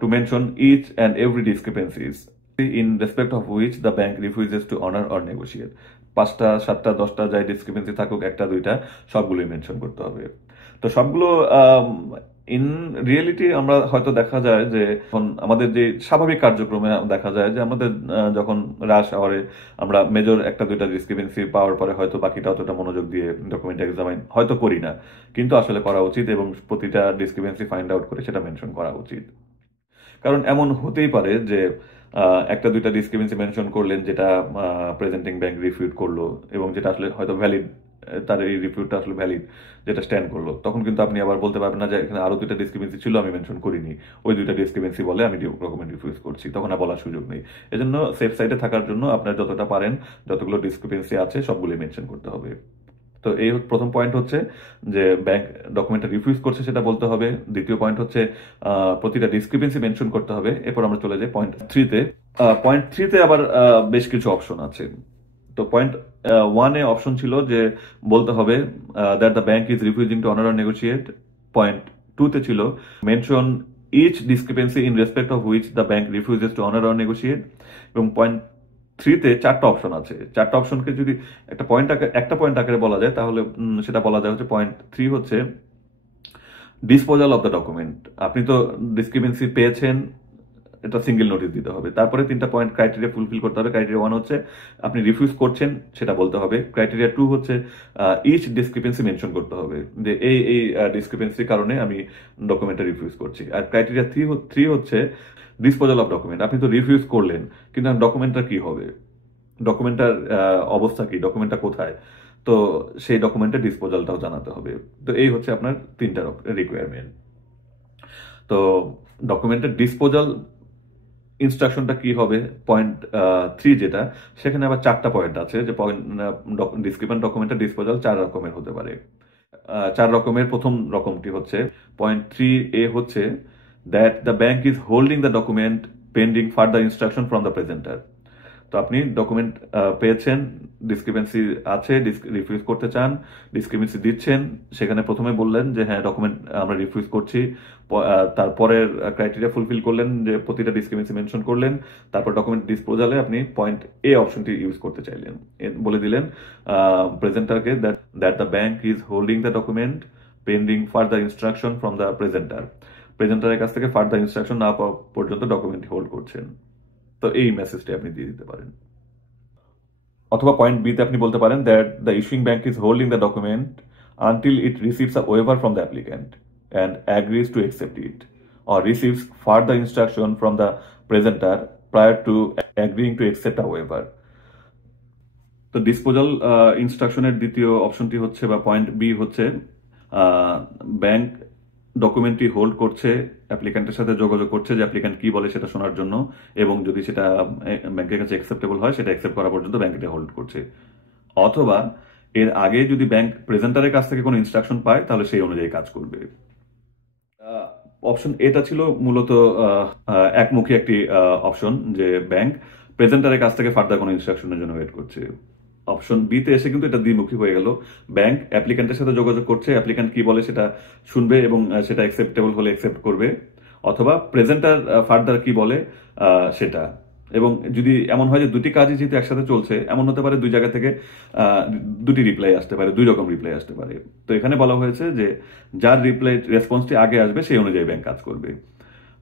to mention each and every discrepancies in respect of which the bank refuses to honour or negotiate. 5টা 7টা 10টা যাই discrepancy থাকুক, 1টা 2টা সবগুলোই mention করতে হবে। তো সবগুলো ইন রিয়েলিটি আমরা হয়তো দেখা যায় যে এখন আমাদের যে স্বাভাবিক কার্যক্রমে দেখা যায় যে আমাদের যখন রাশ আওয়ারে আমরা মেজর 1টা 2টা ডিসক্রিপেন্সি পাওয়ার পরে হয়তো বাকিটা অতটা মনোযোগ দিয়ে ডকুমেন্ট এক্সামাইন হয়তো করি না, কিন্তু আসলে করা উচিত এবং প্রতিটা ডিসক্রিপেন্সি ফাইন্ড আউট করে সেটা মেনশন করা উচিত। কারণ এমন হতেই পারে যে 1টা 2টা ডিসক্রিপেন্সি মেনশন করলেন যেটা প্রেজেন্টিং ব্যাংক রিফিউট করলো এবং যেটা আসলে হয়তো ভ্যালিড, তার এই রিফিউটটা আসলে ভ্যালিড, যেটা স্ট্যান্ড করলো, তখন কিন্তু আপনি আবার বলতে পারবেন না যে এখানে আরো 2টা ডিসক্রিপেন্সি ছিল আমি মেনশন করিনি, ওই 2টা ডিসক্রিপেন্সি বলে আমি ডকুমেন্ট রিফিউজ করছি, তখন আর বলার সুযোগ নেই। এজন্য সেফ সাইডে থাকার জন্য আপনার যতটা পারেন, যতগুলো ডিসক্রিপেন্সি আছে সবগুলোই মেনশন করতে হবে। তো তো এই প্রথম পয়েন্ট হচ্ছে যে ব্যাংক ডকুমেন্টটা রিফিউজ করছে সেটা বলতে হবে। দ্বিতীয় পয়েন্ট হচ্ছে প্রতিটা ডিসক্রিপেন্সি মেনশন করতে হবে। এরপর আমরা চলে যাই পয়েন্ট থ্রিতে। পয়েন্ট থ্রিতে আবার বেশ কিছু অপশন আছে। তো পয়েন্ট ওয়ানে অপশন ছিল যে বলতে হবে that the bank is refusing to honour or negotiate. Point টুতে ছিল mention each discrepancy in respect of which the bank refuses to honour or negotiate. এবং পয়েন্ট থ্রিতে চারটা অপশন আছে। চারটা অপশনকে যদি একটা পয়েন্ট আকারে বলা যায় তাহলে সেটা বলা যায় হচ্ছে পয়েন্ট থ্রি হচ্ছে ডিসপোজাল অফ দ্য ডকুমেন্ট। আপনি তো ডিসক্রিপেন্সি পেয়েছেন, এটা সিঙ্গেল নোটিশ দিতে হবে। তারপরে তিনটা পয়েন্ট ক্রাইটেরিয়া ফুলফিল করতে হবে। ক্রাইটেরিয়া ওয়ান হচ্ছে আপনি রিফিউজ করছেন সেটা বলতে হবে। ক্রাইটেরিয়া টু হচ্ছে ইচ ডিসক্রিপেন্সি মেনশন করতে হবে যে এই এই ডিসক্রিপেন্সির কারণে আমি ডকুমেন্টটা রিফিউজ করছি। আর ক্রাইটেরিয়া থ্রি হচ্ছে ডিসপোজাল অফ ডকুমেন্ট। আপনি তো রিফিউজ করলেন, কিন্তু ডকুমেন্টটা কি হবে, ডকুমেন্টটার অবস্থা কি, ডকুমেন্টটা কোথায়, তো সেই ডকুমেন্টের ডিসপোজালটাও জানাতে হবে। তো এই হচ্ছে আপনার তিনটা রিকোয়ারমেন্ট। তো ডকুমেন্টের ডিসপোজাল ইনস্ট্রাকশনটা কি হবে, পয়েন্ট থ্রি যেটা, সেখানে আবার চারটা পয়েন্ট আছে যে পয়েন্ট ডিসক্রিপেন্ট ডকুমেন্টের ডিসপোজাল 4 রকমের হতে পারে। 4 রকমের প্রথম রকমটি হচ্ছে পয়েন্ট থ্রি এ হচ্ছে that the bank is holding the document pending further instruction from the presenter. তো আপনি ডকুমেন্ট পেয়েছেন, ডিসক্রিপেন্সি আছে, রিফিউজ করতে চান, ডিসক্রিপেন্সি দিচ্ছেন, সেখানে প্রথমে বললেন যে হ্যাঁ ডকুমেন্ট আমরা রিফিউজ করছি। তারপরের ক্রাইটেরিয়া ফুলফিল করলেন যে প্রতিটা ডিসক্রিপেন্সি মেনশন করলেন। তারপর ডকুমেন্ট ডিসপোজালে আপনি পয়েন্ট এ অপশনটি ইউজ করতে চাইলেন, বলে দিলেন প্রেজেন্টারকে that the bank is holding the document pending further instruction from the presenter. প্রেজেন্টারের কাছ থেকে ফার্দার ইনস্ট্রাকশন না পাওয়া পর্যন্ত ডকুমেন্টটি হোল্ড করছেন। তো এই মেসেজটি আপনি দিয়ে দিতে পারেন। অথবা পয়েন্ট বিতে আপনি বলতে পারেন that the issuing bank is holding the document until it receives a waiver from the applicant and agrees to accept it or receives further instruction from the presenter prior to agreeing to accept a waiver. তো disposal ইনস্ট্রাকশনের দ্বিতীয় অপশনটি হচ্ছে বা point B হচ্ছে bank ডকুমেন্টটি hold করছে, অ্যাপ্লিক্যান্টের সাথে যোগাযোগ করছে যে অ্যাপ্লিক্যান্ট কি বলে সেটা শোনার জন্য, এবং যদি সেটা ব্যাংকের কাছে অ্যাকসেপ্টেবল হয় সেটা অ্যাকসেপ্ট করা পর্যন্ত ব্যাংক এটা হোল্ড করছে। অথবা এর আগে যদি ব্যাংক প্রেজেন্টারের কাছ থেকে কোনো ইনস্ট্রাকশন পায় তাহলে সেই অনুযায়ী কাজ করবে। অপশন এটা ছিল মূলত একমুখী একটি অপশন যে ব্যাংক প্রেজেন্টারের কাছ থেকে ফার্দার কোনো ইনস্ট্রাকশনের জন্য ওয়েট করছে। অপশন বিতে এসে কিন্তু এটা দ্বিমুখী হয়ে গেল। ব্যাংক অ্যাপ্লিক্যান্টের সাথে যোগাযোগ করছে, অ্যাপ্লিক্যান্ট কি বলে সেটা শুনবে এবং সেটা অ্যাকসেপ্টেবল হলে অ্যাকসেপ্ট করবে, অথবা প্রেজেন্টার ফার্দার কি বলে সেটা। এবং যদি এমন হয় যে দুটি কাজই যেহেতু একসাথে চলছে, এমন হতে পারে দুই জায়গা থেকে দুটি রিপ্লাই আসতে পারে, দুই রকম রিপ্লাই আসতে পারে। তো এখানে বলা হয়েছে যে যার রিপ্লাই রেসপন্সটি আগে আসবে সেই অনুযায়ী ব্যাংক কাজ করবে।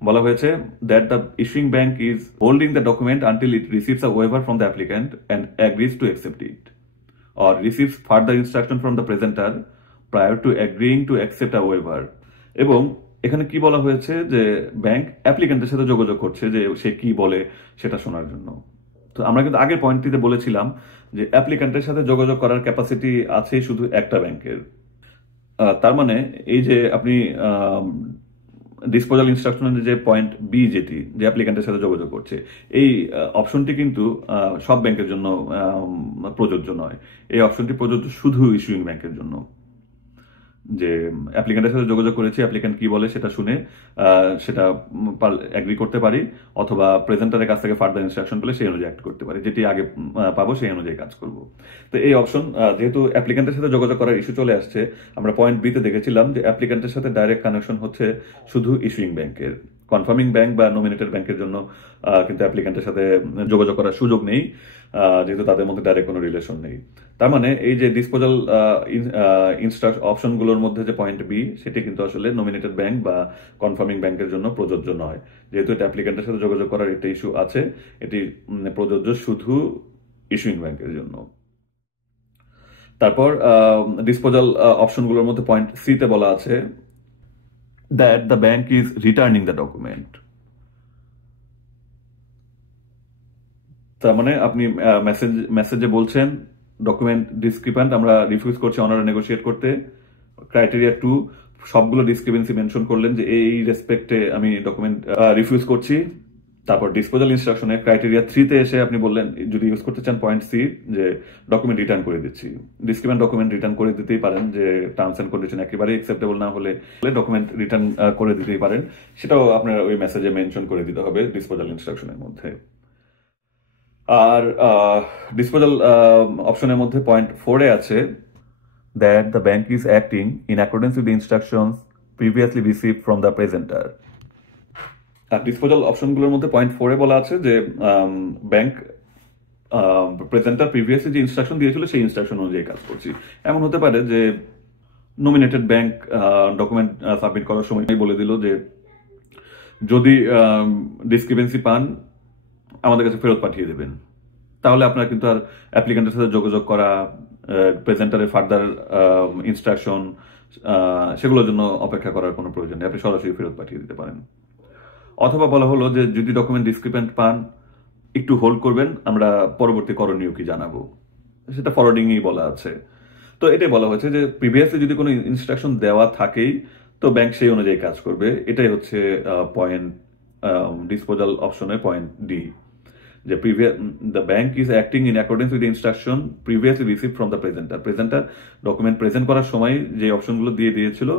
বলা হয়েছে that the issuing bank is holding the document until it receives a waiver from the applicant and agrees to accept it or receives further instruction from the presenter prior to agreeing to accept a waiver। এবং এখানে কি বলা হয়েছে যে bank অ্যাপ্লিক্যান্টের সাথে যোগাযোগ করছে যে সে কি বলে সেটা শোনার জন্য। তো আমরা কিন্তু আগের পয়েন্টটিতে বলেছিলাম যে অ্যাপ্লিক্যান্টের সাথে যোগাযোগ করার ক্যাপাসিটি আছে শুধু একটা ব্যাংকের। তার মানে এই যে আপনি ডিসপোজাল ইনস্ট্রাকশনের যে পয়েন্ট বি যেটি যে অ্যাপ্লিক্যান্টের সাথে যোগাযোগ করছে, এই অপশনটি কিন্তু সব ব্যাংকের জন্য প্রযোজ্য নয়। এই অপশনটি প্রযোজ্য শুধু ইস্যুইং ব্যাংকের জন্য। যে অ্যাপ্লিক্যান্টের সাথে যোগাযোগ করেছি, অ্যাপ্লিক্যান্ট কি বলে সেটা শুনে সেটা অ্যাগ্রি করতে পারি, অথবা প্রেজেন্টারের কাছ থেকে ফার্দার ইনস্ট্রাকশন পেলে সেই অনুযায়ী অ্যাক্ট করতে পারি, যেটি আগে পাবো সেই অনুযায়ী কাজ করব। তো এই অপশন যেহেতু অ্যাপ্লিক্যান্টের সাথে যোগাযোগ করার ইস্যু চলে আসছে, আমরা পয়েন্ট বিতে দেখেছিলাম যে অ্যাপ্লিক্যান্টের সাথে ডাইরেক্ট কানেকশন হচ্ছে শুধু ইস্যুইং ব্যাংকের। কনফার্মিং ব্যাংক বা নমিনেটেড ব্যাংকের জন্য কিন্তু অ্যাপ্লিক্যান্টের সাথে যোগাযোগ করার সুযোগ নেই, যেহেতু তাদের মধ্যে ডাইরেক্ট কোনো রিলেশন নেই। তার মানে এই যে ডিসপোজাল অপশনগুলোর মধ্যে যে পয়েন্ট বি, সেটি কিন্তু আসলে নমিনেটেড ব্যাংক বা কনফার্মিং ব্যাংকের জন্য প্রযোজ্য নয়। যেহেতু এটা অ্যাপ্লিক্যান্টের সাথে যোগাযোগ করার একটা ইস্যু আছে, এটি প্রযোজ্য শুধু ইস্যুইং ব্যাংকের জন্য। তারপর ডিসপোজাল অপশনগুলোর মধ্যে পয়েন্ট সিতে বলা আছে that the bank is returning the document। তার মানে আপনি মেসেজে বলছেন ডকুমেন্ট ডিসক্রিপেন্ট, আমরা রিফিউজ করছি অনার নেগোশিয়েট করতে। ক্রাইটেরিয়া টু, সবগুলো ডিসক্রিপেন্সি মেনশন করলেন যে এই রেসপেক্টে আমি ডকুমেন্ট রিফিউজ করছি। তারপর ডিসপোজাল ইনস্ট্রাকশনে ক্রাইটেরিয়া 3-তে এসে আপনি বললেন যদি ইউজ করতে চান পয়েন্ট সি, যে ডকুমেন্ট রিটার্ন করে দিচ্ছি। ডিসক্রিমেন্ট ডকুমেন্ট রিটার্ন করে দিতেই পারেন, যে টার্মস এন্ড কন্ডিশন একেবারেই অ্যাকসেপ্টেবল না হলে ডকুমেন্ট রিটার্ন করে দিতেই পারেন। সেটাও আপনার ওই মেসেজে মেনশন করে দিতে হবে ডিসপোজাল ইনস্ট্রাকশনের মধ্যে। আর ডিসপোজাল অপশনের মধ্যে পয়েন্ট 4-এ আছে that the bank is acting in accordance with the instructions previously received from the presenter. আর ডিসপোজাল অপশনগুলোর মধ্যে পয়েন্ট 4-এ বলা আছে যে ব্যাংক প্রেজেন্টার প্রিভিয়াসলি যে ইনস্ট্রাকশন দিয়েছিল সেই ইনস্ট্রাকশন অনুযায়ী কাজ করছি। এমন হতে পারে যে নমিনেটেড ব্যাংক ডকুমেন্ট সাবমিট করার সময় বলে দিল যে যদি ডিসক্রিপেন্সি পান আমাদের কাছে ফেরত পাঠিয়ে দেবেন। তাহলে আপনার কিন্তু আর অ্যাপ্লিকেন্টের সাথে যোগাযোগ করা, প্রেজেন্টারের ফার্দার ইনস্ট্রাকশন, সেগুলোর জন্য অপেক্ষা করার কোনো প্রয়োজন নেই, আপনি সরাসরি ফেরত পাঠিয়ে দিতে পারেন। অথবা বলা হলো যে যদি ডকুমেন্ট ডিসক্রিপেন্ট পান একটু হোল্ড করবেন, আমরা পরবর্তী করণীয় কি জানাবো, সেটা ফরওয়ার্ডিংই বলা আছে। তো এটাই বলা হয়েছে যে প্রিভিয়াসলি যদি কোনো ইনস্ট্রাকশন দেওয়া থাকেই তো ব্যাংক সেই অনুযায়ী কাজ করবে। এটাই হচ্ছে পয়েন্ট ডিসপোজাল অপশনের পয়েন্ট ডি, যে the bank is acting in accordance with instruction previously receive from the presenter. Presenter document present করার সময় যে অপশনগুলো দিয়ে দিয়েছিল,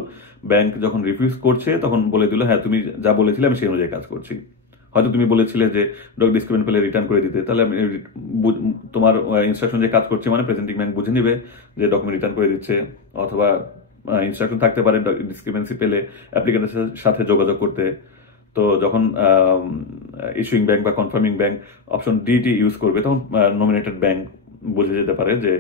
ব্যাংক যখন রিফিউজ করছে তখন বলে দিল হ্যাঁ তুমি যা বলেছিলে আমি সেই অনুযায়ী কাজ করছি। হয়তো তুমি বলেছিলে যে ডিসক্রিপেন্ট পেলে রিটার্ন করে দিতে, তাহলে আমি তোমার ইনস্ট্রাকশন যে কাজ করছে মানে প্রেজেন্টিং ব্যাংক বুঝে নিবে যে ডকুমেন্ট রিটার্ন করে দিচ্ছে। অথবা ইনস্ট্রাকশন থাকতে পারে ডিসক্রিপেন্সি পেলে অ্যাপ্লিকেন্টের সাথে যোগাযোগ করতে। তো যখন ইস্যুইং ব্যাংক বা কনফার্মিং ব্যাংক অপশন ডিটি ইউজ করবে তখন নমিনেটেড ব্যাংক বুঝে যেতে পারে যে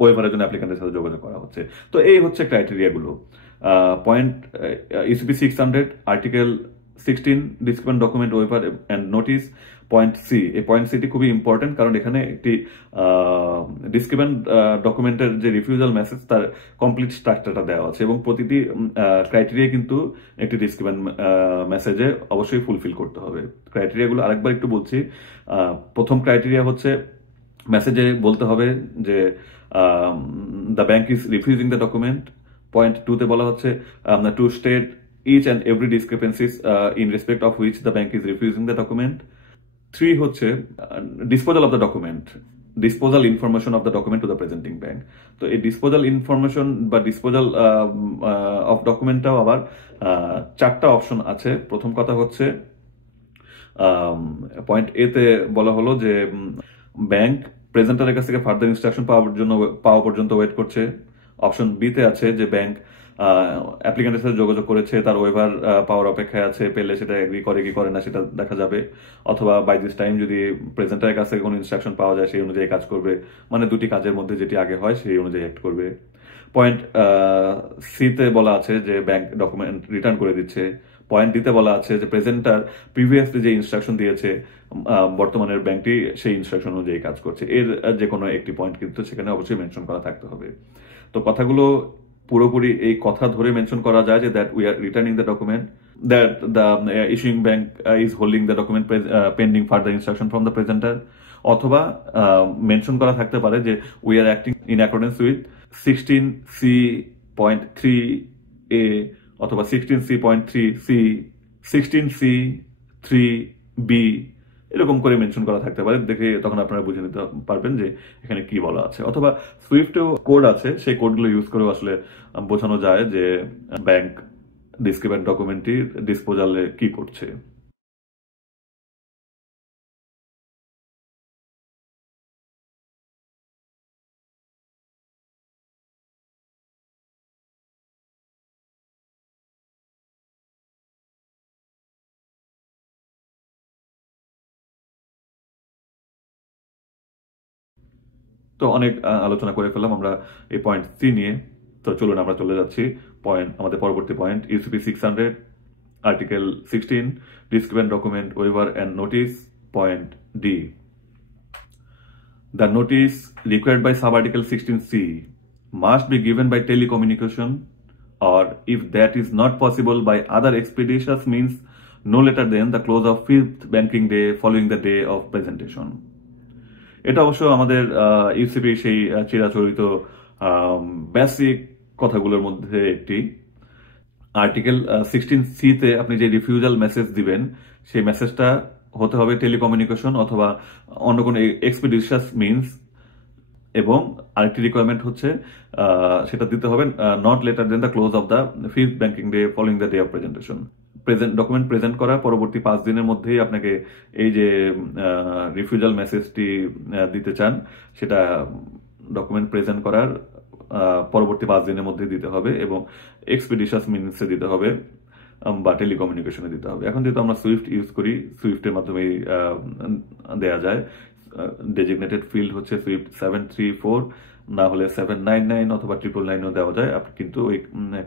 ওয়েভারের জন্য অ্যাপ্লিকেন্টের সাথে যোগাযোগ করা হচ্ছে। তো এই হচ্ছে ক্রাইটেরিয়াগুলো। Point UCP 600 article 16 discrepant document waiver and notice. Point C, এই পয়েন্ট সিটি খুবই ইম্পর্টেন্ট, কারণ এখানে একটি ডিসক্রিপেন্ট ডকুমেন্টের যে রিফিউজাল মেসেজ তার কমপ্লিট স্ট্রাকচারটা দেওয়া আছে এবং প্রতিটি ক্রাইটেরিয়া কিন্তু একটি ডিসক্রিপেন্ট মেসেজে অবশ্যই ফুলফিল করতে হবে। ক্রাইটেরিয়াগুলো আরেকবার একটু বলছি। প্রথম ক্রাইটেরিয়া হচ্ছে মেসেজে বলতে হবে যে the bank is refusing the document. Point 2-তে বলা হচ্ছে to state each and every discrepancies in respect of which the bank is refusing the document. 3 হচ্ছে disposal of the document, disposal information of the document to the presenting bank. তো এই disposal information বা disposal of documentটাও আবার 4টা option আছে। প্রথম কথা হচ্ছে পয়েন্ট এতে বলা হলো যে ব্যাংক প্রেজেন্টারের কাছ থেকে ফার্দার ইনস্ট্রাকশন পাওয়া পর্যন্ত ওয়েট করছে। অপশন বিতে আছে যে ব্যাংক অ্যাপ্লিকেন্টের সাথে যোগাযোগ করেছে, তার ওয়েভার পাওয়ার অপেক্ষায় আছে, পেলে সেটা এগ্রি করে কি করে না সেটা দেখা যাবে। অথবা বাই দিস টাইম যদি প্রেজেন্টারের কাছ থেকে কোনো ইনস্ট্রাকশন পাওয়া যায় সেই অনুযায়ী কাজ করবে, মানে দুটি কাজের মধ্যে যেটি আগে হয় সেই অনুযায়ী অ্যাক্ট করবে। পয়েন্ট সিতে বলা আছে যে ব্যাংক ডকুমেন্ট রিটার্ন করে দিচ্ছে। পয়েন্ট ডিতে বলা আছে যে প্রেজেন্টার প্রিভিয়াসলি যে ইনস্ট্রাকশন দিয়েছে বর্তমানের ব্যাংকটি সেই ইনস্ট্রাকশন অনুযায়ী কাজ করছে। এর যে কোনো একটি পয়েন্ট কিন্তু সেখানে অবশ্যই মেনশন করা থাকতে হবে। তো কথাগুলো পুরোপুরি এই কথা ধরে মেনশন করা যায় যে that we are returning the document, that the issuing bank is holding the document pending further instruction from the presenter. অথবা মেনশন করা থাকতে পারে যে we R acting in accordance with 16C.3A অথবা 16C.3C, 16C.3B এরকম করে মেনশন করা থাকতে পারে। দেখে তখন আপনারা বুঝে নিতে পারবেন যে এখানে কি বলা আছে। অথবা সুইফটেও কোড আছে, সেই কোডগুলো ইউজ করেও আসলে বোঝানো যায় যে ব্যাংক ডিসক্রিপেন্ট ডকুমেন্টটি ডিসপোজালে কি করছে। তো অনেক আলোচনা করে ফেললাম আমরা এই পয়েন্ট সি নিয়ে। তো চলুন আমরা চলে যাচ্ছি আমাদের পরবর্তী point UCP 600 article 16 discrepant document waiver and notice. Point D, the notice required by sub-article 16C must be given by telecommunication, or if that is not possible by other expeditious means, no later than the close of 5th banking day following the day of presentation. এটা অবশ্য আমাদের UCP সেই চিরাচরিত basic কথাগুলোর মধ্যে একটি। Article 16C তে আপনি যে রিফিউজাল মেসেজ দিবেন সেই মেসেজটা হতে হবে টেলিকমিউনিকেশন অথবা অন্য কোনো এক্সপিডিশিয়াস মিনস, এবং আরেকটি রিকোয়ারমেন্ট হচ্ছে সেটা দিতে হবে not later than the close of the 5th banking day following the day of presentation. Document present করার পরবর্তী 5 দিনের মধ্যেই আপনাকে এই যে রিফিউজাল মেসেজটি দিতে চান সেটা ডকুমেন্ট প্রেজেন্ট করার পরবর্তী 5 দিনের মধ্যে দিতে হবে এবং এক্সপিডিশিয়াস মিনসে দিতে হবে বা টেলিকমিউনিকেশনে দিতে হবে। এখন যেহেতু আমরা সুইফট ইউজ করি, সুইফটের মাধ্যমেই দেয়া যায়। ডেজিগনেটেড ফিল্ড হচ্ছে সুইফট 734, না হলে 799 অথবা 999ও দেওয়া যায়। আপনি কিন্তু ওই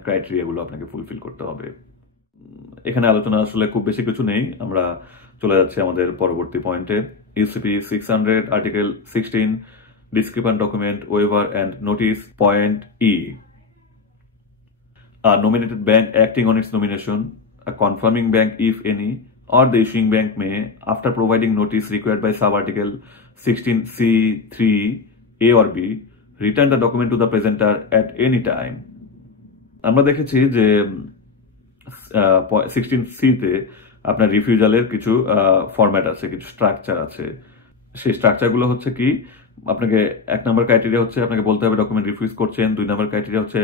ক্রাইটেরিয়াগুলো আপনাকে ফুলফিল করতে হবে। এখানে আলোচনা আসলে খুব বেশি কিছু নেই, আমরা চলে যাচ্ছি আমাদের পরবর্তী পয়েন্টে। UCP 600 article 16 discrepant document waiver and notice. Point E, a nominated bank acting on its nomination, a confirming bank if any, or the issuing bank may, after providing notice required by sub-article 16C(3)(a) or b, return the document to the presenter at any time. আমরা দেখেছি যে 16C তে আপনার রিফিউজালের কিছু format আছে, কিছু structure আছে। সেই স্ট্রাকচারগুলো হচ্ছে কি, আপনাকে 1 নম্বর ক্রাইটেরিয়া হচ্ছে আপনাকে বলতে হবে ডকুমেন্ট রিফিউজ করছেন। 2 নম্বর ক্রাইটেরিয়া হচ্ছে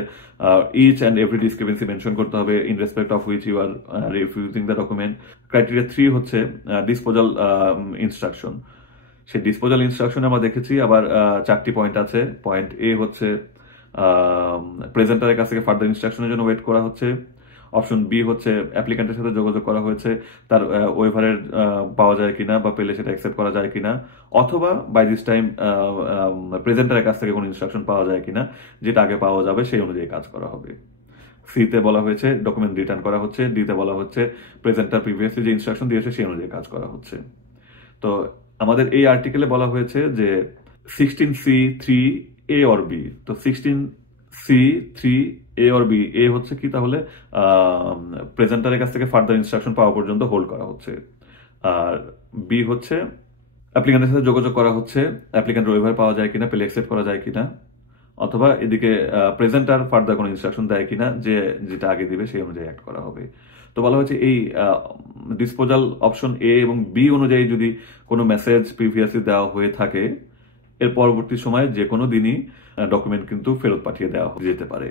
each and every discrepancy mention করতে হবে in respect of which you are refusing the document. Criteria 3 হচ্ছে ডিসপোজাল ইনস্ট্রাকশন। সেই ডিসপোজাল ইনস্ট্রাকশনে আমরা দেখেছি আবার 4টি পয়েন্ট আছে। পয়েন্ট এ হচ্ছে প্রেজেন্টারের কাছ থেকে ফার্দার ইনস্ট্রাকশনের জন্য ওয়েট করা হচ্ছে। অপশন বি হচ্ছে অ্যাপ্লিক্যান্টের সাথে যোগাযোগ করা হয়েছে, তার ওয়েভারের পাওয়া যায় কিনা বা পেলে সেটা অ্যাকসেপ্ট করা যায় কিনা, অথবা বাই দিস টাইম প্রেজেন্টারের কাছ থেকে কোনো ইনস্ট্রাকশন পাওয়া যায় কিনা, যেটা আগে পাওয়া যাবে সেই অনুযায়ী কাজ করা হবে। সিতে বলা হয়েছে ডকুমেন্ট রিটার্ন করা হচ্ছে। ডিতে বলা হচ্ছে প্রেজেন্টার প্রিভিয়াসলি যে ইনস্ট্রাকশন দিয়েছে সেই অনুযায়ী কাজ করা হচ্ছে। তো আমাদের এই আর্টিকেলে বলা হয়েছে যে 16C(3)(a or b, তো 16C(3)(a or b, এ হচ্ছে কি তাহলে প্রেজেন্টারের কাছ থেকে ফার্দার ইনস্ট্রাকশন পাওয়া পর্যন্ত হোল্ড করা হচ্ছে, আর বি হচ্ছে অ্যাপ্লিক্যান্টের সাথে যোগাযোগ করা হচ্ছে, অ্যাপ্লিক্যান্ট ওয়েভার পাওয়া যায় কিনা, পেলে অ্যাকসেপ্ট করা যায় কিনা, অথবা এদিকে প্রেজেন্টার ফার্দার কোনো ইনস্ট্রাকশন দেয় কিনা, যেটা আগে দিবে সেই অনুযায়ী অ্যাক্ট করা হবে। তো বলা হয়েছে এই ডিসপোজাল অপশন এ এবং বি অনুযায়ী যদি কোনো মেসেজ প্রিভিয়াসলি দেওয়া হয়ে থাকে, এর পরবর্তী সময় যে কোনো দিনই ডকুমেন্ট কিন্তু ফেরত পাঠিয়ে দেওয়া যেতে পারে।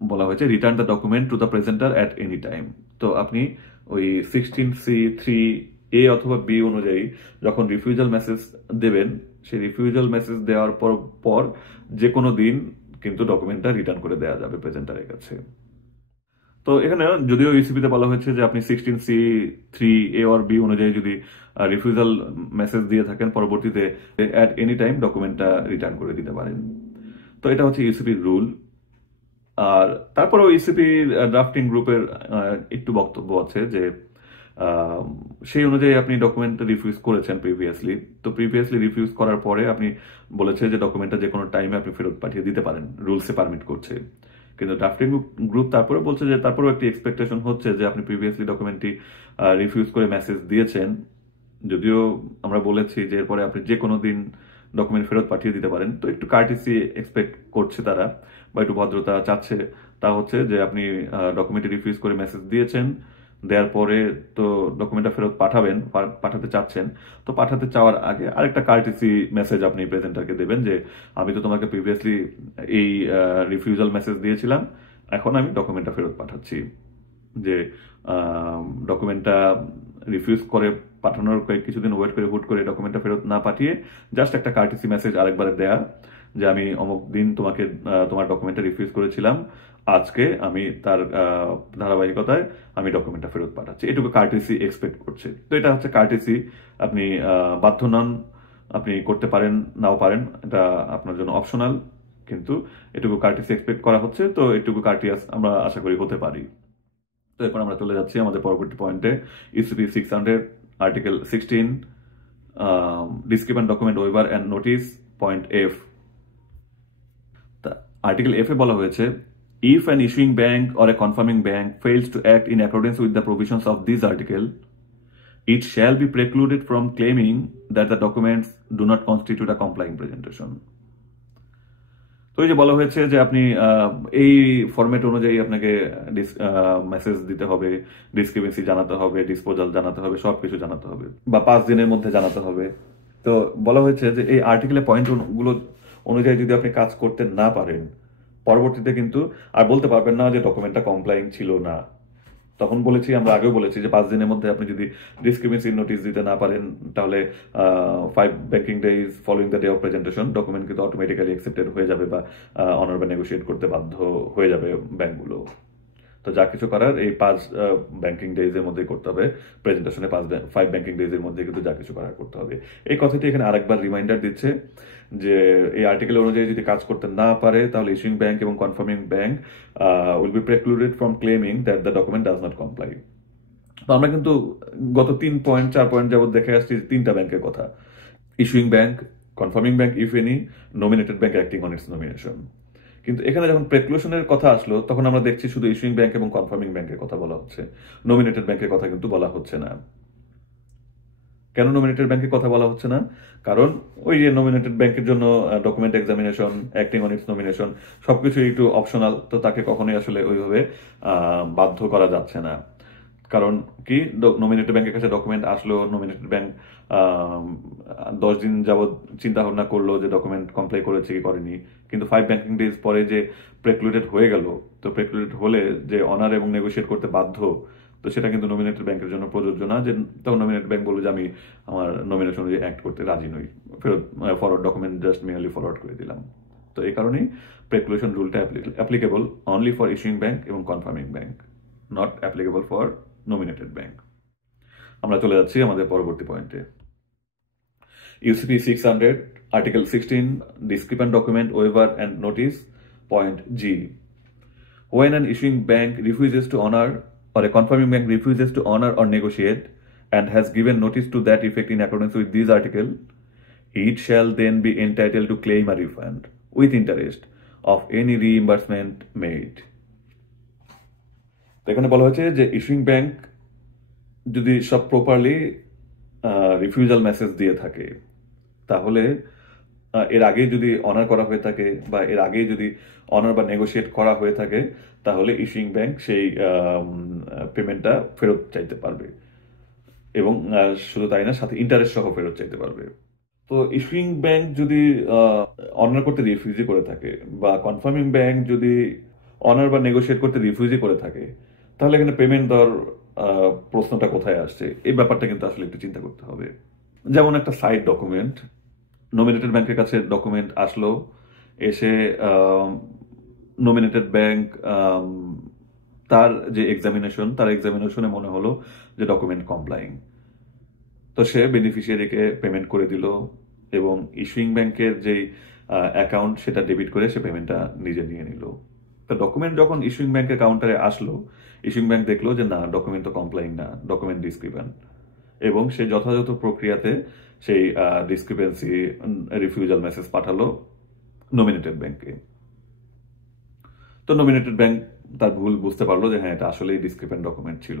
বলা হয়েছে return the document to the presenter at any time. তো আপনি ওই 16C(3)(a অথবা b অনুযায়ী যখন রিফিউজাল মেসেজ দেবেন, সেই রিফিউজাল মেসেজ দেওয়ার পর যে কোনো দিন কিন্তু ডকুমেন্টটা রিটার্ন করে দেওয়া যাবে প্রেজেন্টারের কাছে। তো এখানে যদিও ইউসিপিতে বলা হয়েছে যে আপনি 16C(3)(a or b অনুযায়ী যদি রিফিউজাল মেসেজ দিয়ে থাকেন, পরবর্তীতে অ্যাট এনি টাইম ডকুমেন্টটা রিটার্ন করে দিতে পারেন। তো এটা হচ্ছে ইউসিপির রুল। আর তারপরেও ইউসিপির ড্রাফটিং গ্রুপের একটু বক্তব্য আছে যে সেই অনুযায়ী আপনি ডকুমেন্ট রিফিউজ করেছেন প্রিভিয়াসলি, তো প্রিভিয়াসলি রিফিউজ করার পরে আপনি বলেছে যে ডকুমেন্টটা যে কোনো টাইমে আপনি ফেরত পাঠিয়ে দিতে পারেন, রুলসে পারমিট করছে। কিন্তু ড্রাফটিং গ্রুপ তারপরে বলছে যে তারপরেও একটি এক্সপেকটেশন হচ্ছে যে আপনি প্রিভিয়াসলি ডকুমেন্টটি রিফিউজ করে মেসেজ দিয়েছেন, যদিও আমরা বলেছি যে এরপরে আপনি যে কোনো দিন ডকুমেন্ট ফেরত পাঠিয়ে দিতে পারেন। তো একটু কার্টিসি এক্সপেক্ট করছে তারা, বা একটু ভদ্রতা চাচ্ছে। তা হচ্ছে যে আপনি ডকুমেন্ট রিফিউজ করে মেসেজ দিয়েছেন, দেওয়ার পরে তো ডকুমেন্টটা ফেরত পাঠাতে চাচ্ছেন, তো পাঠাতে চাওয়ার আগে আরেকটা কার্টিসি মেসেজ আপনি প্রেজেন্টারকে দেবেন যে আমি তো তোমাকে প্রিভিয়াসলি এই রিফিউজাল মেসেজ দিয়েছিলাম, এখন আমি ডকুমেন্টটা ফেরত পাঠাচ্ছি। যে ডকুমেন্টটা রিফিউজ করে পাঠানোর কিছুদিন ওয়েট করে হুট করে ডকুমেন্টটা ফেরত না পাঠিয়ে জাস্ট একটা কার্টিসি মেসেজ আরেকবার দেয়া যে আমি অমুক দিন তোমাকে তোমার ডকুমেন্টটা রিফিউজ করেছিলাম, আজকে আমি তার ধারাবাহিকতায় আমি ডকুমেন্টটা ফেরত পাঠাচ্ছি, এটুকু কার্টিসি এক্সপেক্ট করছে। তো এটা হচ্ছে কার্টিসি, আপনি বাধ্য নন, আপনি করতে পারেন নাও পারেন, এটা আপনার জন্য অপশনাল, কিন্তু এটুকু কার্টিসি এক্সপেক্ট করা হচ্ছে। তো এটুকু কার্টিয়াস আমরা আশা করি হতে পারি। তো এরপর আমরা চলে যাচ্ছি আমাদের পরবর্তী পয়েন্টে, UCP 600 article 16 discrepant document waiver and notice. Point F, article F এ বলা হয়েছে if an issuing bank or a confirming bank fails to act in accordance with the provisions of this article, it shall be precluded from claiming that the documents do not constitute a complying presentation. তো এই যে বলা হয়েছে যে আপনি এই format অনুযায়ী আপনাকে মেসেজ দিতে হবে, ডিসক্রিপেন্সি জানাতে হবে, ডিসপোজাল জানাতে হবে, সবকিছু জানাতে হবে, বা 5 দিনের মধ্যে জানাতে হবে। তো বলা হয়েছে যে এই আর্টিকেলের পয়েন্ট গুলো অনুযায়ী যদি আপনি কাজ করতে না পারেন, পরবর্তীতে কিন্তু আর বলতে পারবেন না যে ডকুমেন্টটা কমপ্লাইং ছিল না। তখন বলেছি, আমরা আগেও বলেছি যে 5 দিনের মধ্যে আপনি যদি ডিসক্রিপেন্সি নোটিশ দিতে না পারেন, তাহলে 5 banking days following the day of presentation document কিন্তু অটোমেটিক্যালি অ্যাকসেপ্টেড হয়ে যাবে, বা অনার বা নেগোশিয়েট করতে বাধ্য হয়ে যাবে ব্যাংকগুলো। তো যা কিছু করার এই 5 banking days এর মধ্যেই করতে হবে। প্রেজেন্টেশনে 5 banking days এর মধ্যে কিন্তু যা কিছু করার করতে হবে। এই কথাটি এখানে আরেকবার রিমাইন্ডার দিচ্ছে যে এই আর্টিকেল অনুযায়ী যদি কাজ করতে না পারে, তাহলে ইস্যুইং ব্যাংক এবং confirming bank will be precluded from claiming that the document does not comply. তো আমরা কিন্তু গত 3 পয়েন্ট 4 পয়েন্ট যাবত দেখে আসছি 3টা ব্যাংকের কথা: issuing bank, confirming bank if any, nominated bank acting on it's nomination. কিন্তু এখানে যখন প্রেক্লুশনের কথা আসলো, তখন আমরা দেখছি শুধু ইস্যুইং ব্যাংক এবং কনফার্মিং ব্যাংকের কথা বলা হচ্ছে, নমিনেটেড ব্যাংকের কথা কিন্তু বলা হচ্ছে না। কেন নমিনেটেড ব্যাংকের কথা বলা হচ্ছে না? কারণ ওই যে নমিনেটেড ব্যাংকের জন্য document examination, acting on it's nomination সবকিছু একটু অপশনাল, তো তাকে কখনোই আসলে ওইভাবে বাধ্য করা যাচ্ছে না। কারণ কি, নমিনেটেড ব্যাংকের কাছে ডকুমেন্ট আসলো, নমিনেটেড ব্যাংক 10 দিন যাবৎ চিন্তা ভাবনা করলো যে ডকুমেন্ট কমপ্লাই করেছে কি করেনি, কিন্তু 5 banking days পরে যে প্রেক্লুডেড হয়ে গেল, তো প্রেক্লুডেড হলে যে অনার এবং নেগোশিয়েট করতে বাধ্য, তো সেটা কিন্তু নমিনেটেড ব্যাংকের জন্য প্রযোজ্য না। যে তখন নমিনেটেড ব্যাংক বললো যে আমি আমার নমিনেশন অনুযায়ী অ্যাক্ট করতে রাজি নই, ফেরত forward document just merely forward করে দিলাম। তো এই কারণেই প্রেক্লুশন রুলটা applicable only for issuing bank এবং confirming bank, not applicable for nominated bank. আমরা চলে যাচ্ছি আমাদের পরবর্তী পয়েন্টে। UCP 600, Article 16, Discrepant Document Waiver and Notice, Point G. When an issuing bank refuses to honor or a confirming bank refuses to honor or negotiate and has given notice to that effect in accordance with this article, it shall then be entitled to claim a refund with interest of any reimbursement made. তো এখানে বলা হয়েছে যে issuing bank যদি সব properly refusal message দিয়ে থাকে, তাহলে এর আগে যদি অনার করা হয়ে থাকে বা এর আগে যদি অনার বা নেগোশিয়েট করা হয়ে থাকে, তাহলে ইস্যুইং ব্যাংক সেই পেমেন্টটা ফেরত চাইতে পারবে, এবং শুধু তাই না, সাথে ইন্টারেস্ট সহ ফেরত চাইতে পারবে। তো ইস্যুইং ব্যাংক যদি অনার করতে রিফিউজি করে থাকে, বা কনফার্মিং ব্যাংক যদি অনার বা নেগোশিয়েট করতে রিফিউজি করে থাকে, তাহলে এখানে পেমেন্ট দেওয়ার প্রশ্নটা কোথায় আসছে? এই ব্যাপারটা কিন্তু আসলে একটু চিন্তা করতে হবে। যেমন একটা সাইড ডকুমেন্ট, নমিনেটেড ব্যাংকের কাছে ডকুমেন্ট আসলো, এসে নমিনেটেড ব্যাংক তার যে এক্সামিনেশনে মনে হলো যে ডকুমেন্ট কমপ্লাইং, তো সে বেনিফিশিয়ারিকে পেমেন্ট করে দিল, এবং ইস্যুইং ব্যাংকের যে অ্যাকাউন্ট সেটা ডেবিট করে সে পেমেন্টটা নিজে নিয়ে নিল। তো ডকুমেন্ট যখন ইস্যুইং ব্যাংকের কাউন্টারে আসলো, ইস্যুইং ব্যাংক দেখলো যে না, ডকুমেন্ট তো কমপ্লাইং না, ডকুমেন্ট ডিসক্রিপেন্ট, এবং সে যথাযথ প্রক্রিয়াতে সেই ডিসক্রিপেন্সি রিফিউজাল মেসেজ পাঠালো নমিনেটেড ব্যাংকে। তো নমিনেটেড ব্যাংক তার ভুল বুঝতে পারলো যে হ্যাঁ, এটা আসলেই ডিসক্রিপেন্ট ডকুমেন্ট ছিল।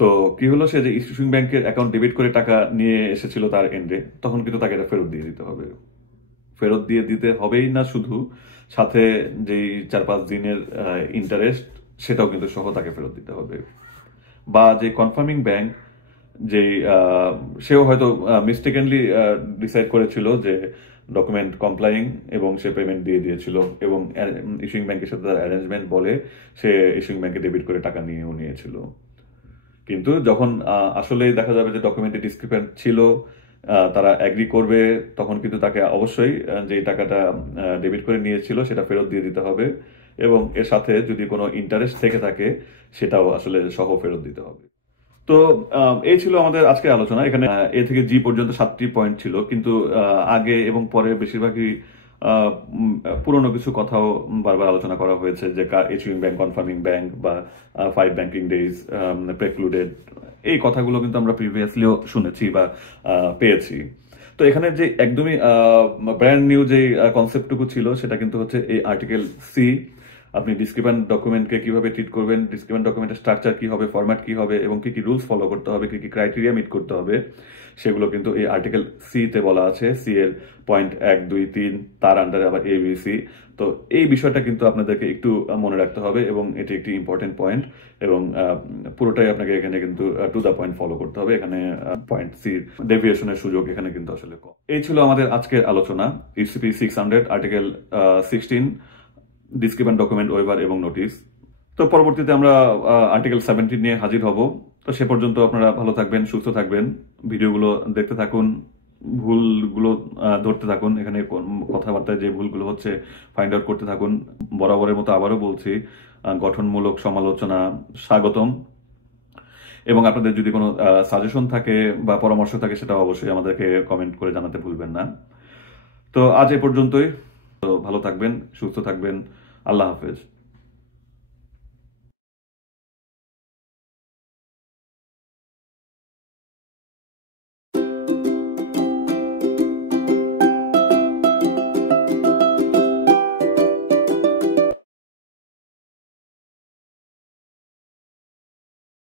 তো কি হলো, সে যে ইস্যুইং ব্যাংকের অ্যাকাউন্ট ডেবিট করে টাকা নিয়ে এসেছিল তার এন্ডে, তখন কিন্তু তাকে এটা ফেরত দিয়ে দিতে হবে। ফেরত দিয়ে দিতে হবেই না শুধু, সাথে যেই 4-5 দিনের ইন্টারেস্ট সেটাও কিন্তু সহ তাকে ফেরত দিতে হবে। বা যে কনফার্মিং ব্যাংক, যে সেও হয়তো মিস্টেকেনলি ডিসাইড করেছিল যে ডকুমেন্ট কমপ্লাইং, এবং সে পেমেন্ট দিয়ে দিয়েছিল, এবং ইস্যুইং ব্যাংকের সাথে তার অ্যারেঞ্জমেন্ট বলে সে ইস্যুইং ব্যাংকে ডেবিট করে টাকা নিয়েও নিয়েছিল। কিন্তু যখন আসলে দেখা যাবে যে ডকুমেন্টে ডিসক্রিপেন্ট ছিল, তারা অ্যাগ্রি করবে, তখন কিন্তু তাকে অবশ্যই যে টাকাটা ডেবিট করে নিয়েছিল সেটা ফেরত দিয়ে দিতে হবে, এবং এর সাথে যদি কোনো ইন্টারেস্ট থেকে থাকে সেটাও আসলে সহ ফেরত দিতে হবে। তো এই ছিল আমাদের আজকের আলোচনা। এখানে এ থেকে জি পর্যন্ত 7টি পয়েন্ট ছিল, কিন্তু আগে এবং পরে বেশিরভাগই পুরনো কিছু কথাও বারবার আলোচনা করা হয়েছে, যে ইস্যুইং ব্যাংক, কনফার্মিং ব্যাংক, বা 5 banking days প্রেক্লুডেড, এই কথাগুলো কিন্তু আমরা প্রিভিয়াসলিও শুনেছি বা পেয়েছি। তো এখানে যে একদমই ব্র্যান্ড নিউ যে কনসেপ্টটুকু ছিল, সেটা কিন্তু হচ্ছে এই আর্টিকেল সি, আপনি ডিসক্রিপেন্ট ডকুমেন্টকে কিভাবে ট্রিট করবেন, ডিসক্রিপেন্ট ডকুমেন্টের স্ট্রাকচার কি হবে, ফরম্যাট কি হবে এবং কি কি রুলস ফলো করতে হবে, কি কি ক্রাইটেরিয়া মিট করতে হবে, সেগুলো কিন্তু এই আর্টিকেল সি তে বলা আছে। সি এর পয়েন্ট 1, 2, 3, তার আন্ডারে আবার ABC। তো এই বিষয়টা কিন্তু আপনাদেরকে একটু মনে রাখতে হবে এবং এটি একটি ইম্পর্টেন্ট পয়েন্ট এবং পুরোটাই আপনাকে এখানে কিন্তু টু দ্য পয়েন্ট ফলো করতে হবে। এখানে পয়েন্ট সি ডেভিয়েশনের সুযোগ এখানে কিন্তু আসলে কম। এই ছিল আমাদের আজকের আলোচনা, UCP 600 article 16, discrepant document waiver এবং নোটিশ। তো পরবর্তীতে আমরা আর্টিকেল 17 নিয়ে হাজির হব। তো সে পর্যন্ত আপনারা ভালো থাকবেন, সুস্থ থাকবেন, ভিডিওগুলো দেখতে থাকুন, ভুলগুলো ধরতে থাকুন, এখানে কথাবার্তায় যে ভুলগুলো হচ্ছে ফাইন্ড আউট করতে থাকুন। বরাবরের মতো আবারও বলছি, গঠনমূলক সমালোচনা স্বাগতম এবং আপনাদের যদি কোনো সাজেশন থাকে বা পরামর্শ থাকে সেটা অবশ্যই আমাদেরকে কমেন্ট করে জানাতে ভুলবেন না। তো আজ এ পর্যন্তই। তো ভালো থাকবেন, সুস্থ থাকবেন, আল্লাহ হাফেজ।